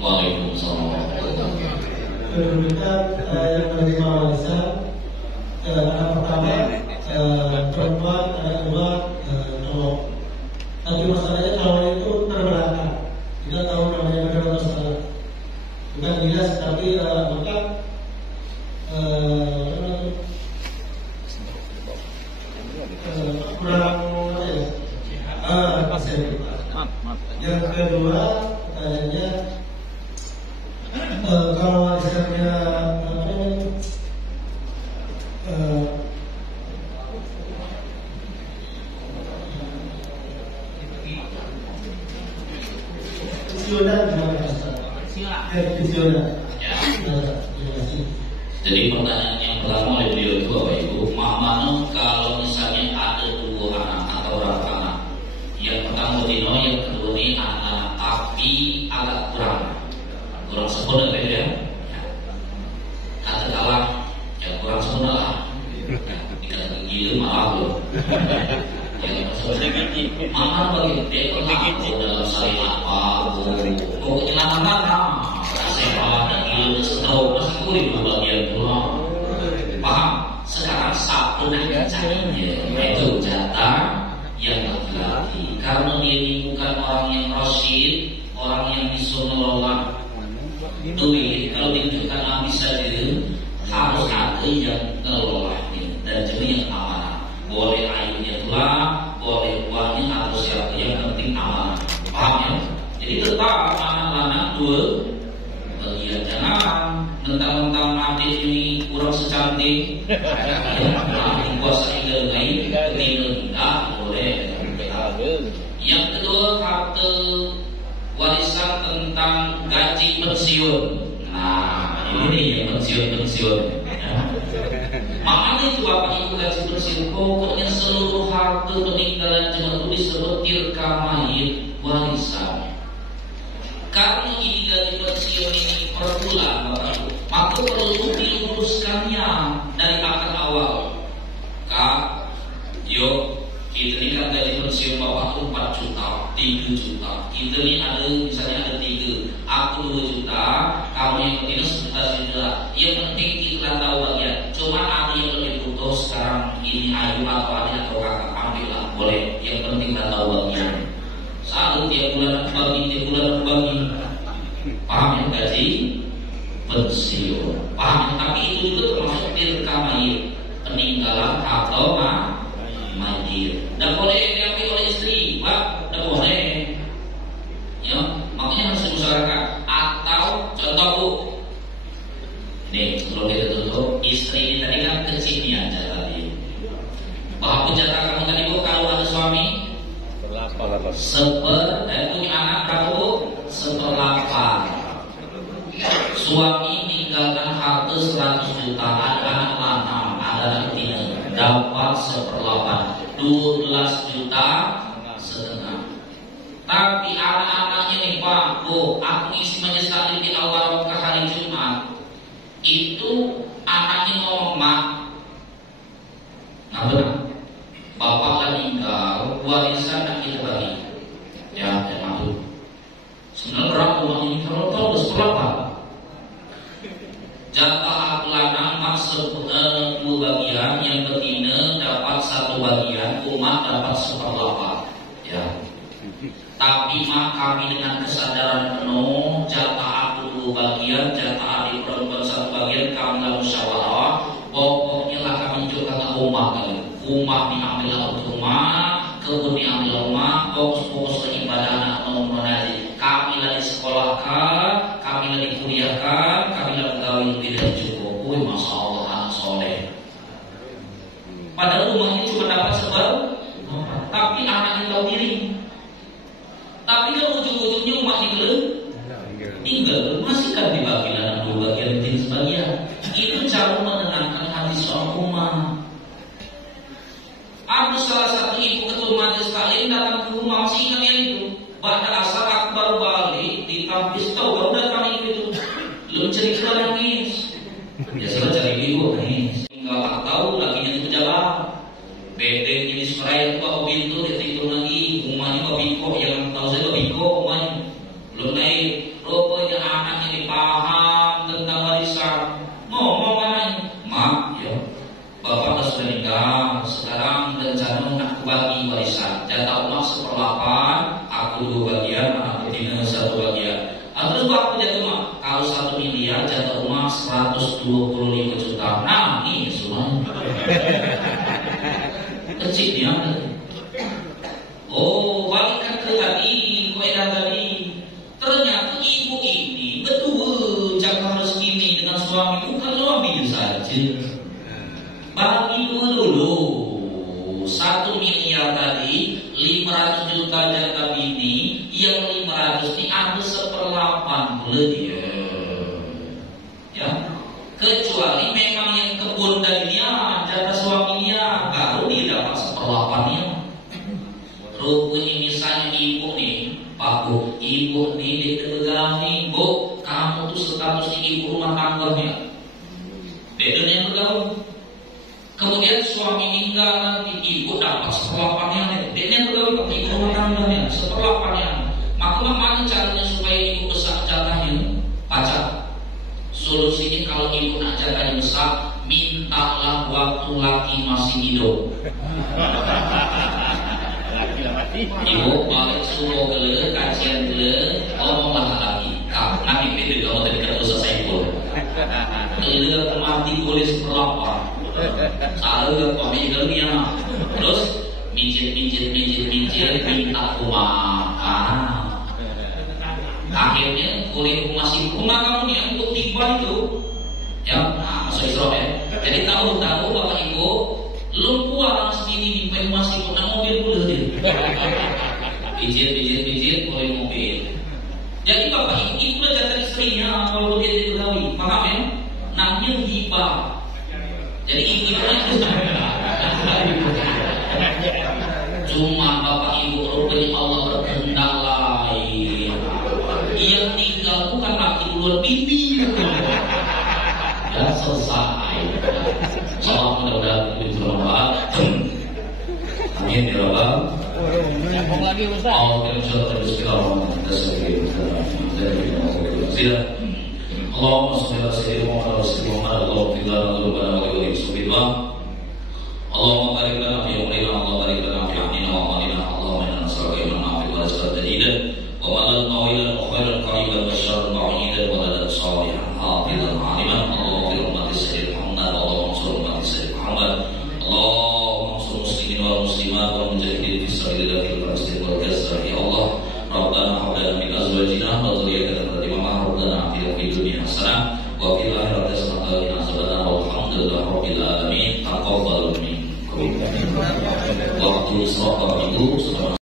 Waalaikumsalam. Berbicara yang menerima warisan, anak pertama perempuan, anak kedua cowok. Tapi masalahnya cowok itu terbelakang. Kita tahu namanya benar atau salah. Bukan jelas, tapi maka kurang yang kedua pertanyaannya, kalau warisannya Jadi pertanyaan yang pertama oleh beliau itu Bapak Ibu, Ma'manu kalau misalnya ada 2 anak atau orang anak, yang pertama Dino, yang kedua ini anak tapi agak kurang sempurna ya. Katakanlah ya kurang sempurna lah. Tidak gila maaf loh. Yang maksudnya Mama bagi dia dalam sari apa, pokoknya lama-lama rasanya dan gila setahu masih kulit bagian pulang. Paham? Sekarang satu caranya yaitu jatah yang laki-laki, karena dia ini bukan orang yang rasyid, orang yang bisa mengelola duit. Kalau ditunjukkan bisa dia harus ada yang mengelolanya dan jadi yang amanah. Boleh ayunya tulang, boleh uangnya harus siapa, yang penting amanah. Paham ya? Jadi tetap anak-anak 2 bagian. Jangan mentang-mentang adik ini kurang secantik kuasa ilmu tidak boleh. Yang kedua, harta warisan tentang gaji pensiun. Nah ini yang pensiun makanya itu Bapak Ibu gaji pensiun, pokoknya seluruh harta peninggalan cuma itu disebut tirka mayit warisan. Kalau ini gaji pensiun ini per bulan, Bapak Ibu, maka perlu diluruskannya dari akar awal. Kak, yuk, kita ini kan gaji pensiun Bapak 4 juta, 3 juta. Kita ini ada, misalnya ada 3, aku 2 juta, kamu yang penting 11 juta. Yang penting kita tahu bagian. Cuma ada yang lebih butuh sekarang ini ayu atau adik atau kakak, ambillah, boleh. Yang penting kita tahu bagian. Selalu tiap bulan bagi. Paham yang gaji pensiun. Paham, tapi itu juga termasuk dirkamai peninggalan atau majir. Dan boleh diambil oleh istri, Pak, dan boleh. Ya, makanya harus diusahakan. Atau contoh Bu, ini sebelum kita tutup, istri ini tadi kan kecilnya aja tadi. Bahwa jatah kamu tadi Bu, kalau ada suami punya anak kamu 1/8. Suami tinggalkan harta 100 juta, ada anak lanang, ada anak tina, dapat 1/8, 12 juta setengah. Tapi anak-anaknya nih Pak, Bu, aku isi majelis taklim di Al-Barakah hari Jumat. Itu anaknya ngomong, Mak, nah benar, Bapak kan meninggal, warisan dan kita bagi. Ya, maaf. Sebenarnya berapa uang ini? Kalau tahu berapa? Jatah aku lanang maksud 2 bagian, yang betina dapat 1 bagian, umat dapat 1/8. Ya. Tapi mak kami dengan kesadaran penuh, jatah aku 2 bagian, jatah adik perempuan 1 bagian, kami dalam musyawarah. Pokoknya lah kami juga ke rumah kali. Rumah diambil untuk rumah, kebun diambil rumah, fokus ibadah anak mengaji. Kami lah disekolahkan, kami lah dikuliahkan, kami lah pegawai lebih dari cukup. Masya Allah, anak soleh. Padahal rumahnya cuma dapat tapi anaknya tahu diri. Tapi kalau ujung-ujungnya umat tinggal, masih kan dibagi dalam 2 bagian, penting sebagian. Itu cara menenangkan hati seorang umat. Ada salah satu ibu ketua majelis taklim datang ke rumah, masih ingat yang itu. Pada asar aku baru balik, ditampis tahu baru datang itu. Belum cerita nangis. Biasalah cari ibu nangis. Enggak tahu lagi itu berjalan. Bedeng ini serai itu aku pintu, dia hitung lagi. Rumahnya babiko, yang tahu saya babiko rumahnya. Belum naik. Rupanya anaknya dipaham tentang warisan. Ngomong anaknya, Mak, ya, Bapak sudah meninggal. Sekarang rencana aku bagi warisan. Jatah umat 1/8, aku 2 bagian, anak betina 1 bagian. Terus aku jatah umat, kalau 1 miliar jatah umat 125 juta. Nah, ini semuanya. Kecilnya. Oh, balikkan ke tadi, kaidah tadi. Ternyata ibu ini betul jaga rezeki ini dengan suami, bukan suami saja. Bagi dulu 1 miliar tadi, 500 juta jatah bini, yang 500 diambil 1/8 boleh dia. Ya, kecuali memang yang kebun darinya jatah suaminya, baru dia dapat 1/8-nya. Rupanya misalnya ibu nih, Pak Bu, ibu nih dipegang nih, Bu, kamu tuh statusnya ibu rumah tangganya. Beda yang bergaul. Kemudian suami meninggal nanti, ibu dapat 1/8-nya. Dia yang bergaul ke ibu rumah tangganya, 1/8-nya. Maka bagaimana caranya supaya ibu besar jatahnya? Baca. Solusinya kalau ibu nak jatahnya besar, mintalah waktu laki masih hidup. Ibu balik suruh gele, kajian gele, ngomonglah lagi. Nanti pilih kalau tadi kata usah saya pun. Gele mati boleh 1/8. Salah ke pemikirannya. Terus mijit minta rumah. Akhirnya boleh masih rumah kamu nih untuk tiba itu. Ya, nah, masuk Isra ya. Jadi tahu Bapak Ibu, lumpuh sendiri di masih pernah mobil boleh dia. Pijit boleh mobil. Jadi Bapak Ibu jatah istrinya kalau dia diketahui, paham ya? Namanya hibah. Jadi ibunya itu cuma Bapak Ibu rupanya Allah berkehendak lain. Yang tinggal bukan laki duluan bibi. Ya selesai. Salam mudah-mudahan itu bermanfaat. Amin ya rabbal. Ngomong lagi Ustaz. Allahumma shalli ala sayyidina Muhammad wa sallim Allahumma qina adzaban wa qina Allahumma barik lana fi umrina Allahumma barik lana fi ahlina wa amalina Allahumma inna nas'aluka ilman nafi'an wa rizqan jadidan wa malan tawilan wa khairan qariban wa syarran ba'idan wa ladan salihan hafizan aliman Allahumma fi ummati sayyidina Muhammad Allahumma ansur ummati sayyidina Muhammad Allahumma ansur muslimin wal muslimat wal mujahidin fi sabilillah fil Palestin wal Gaza ya Allah Rabbana hab lana min azwajina wa dhurriyyatina qurrata a'yun rabbana atina fid dunya hasanah wa fil akhirati hasanah wa qina adzabannar walhamdulillahi rabbil alamin taqabbal minkum waktu sholat itu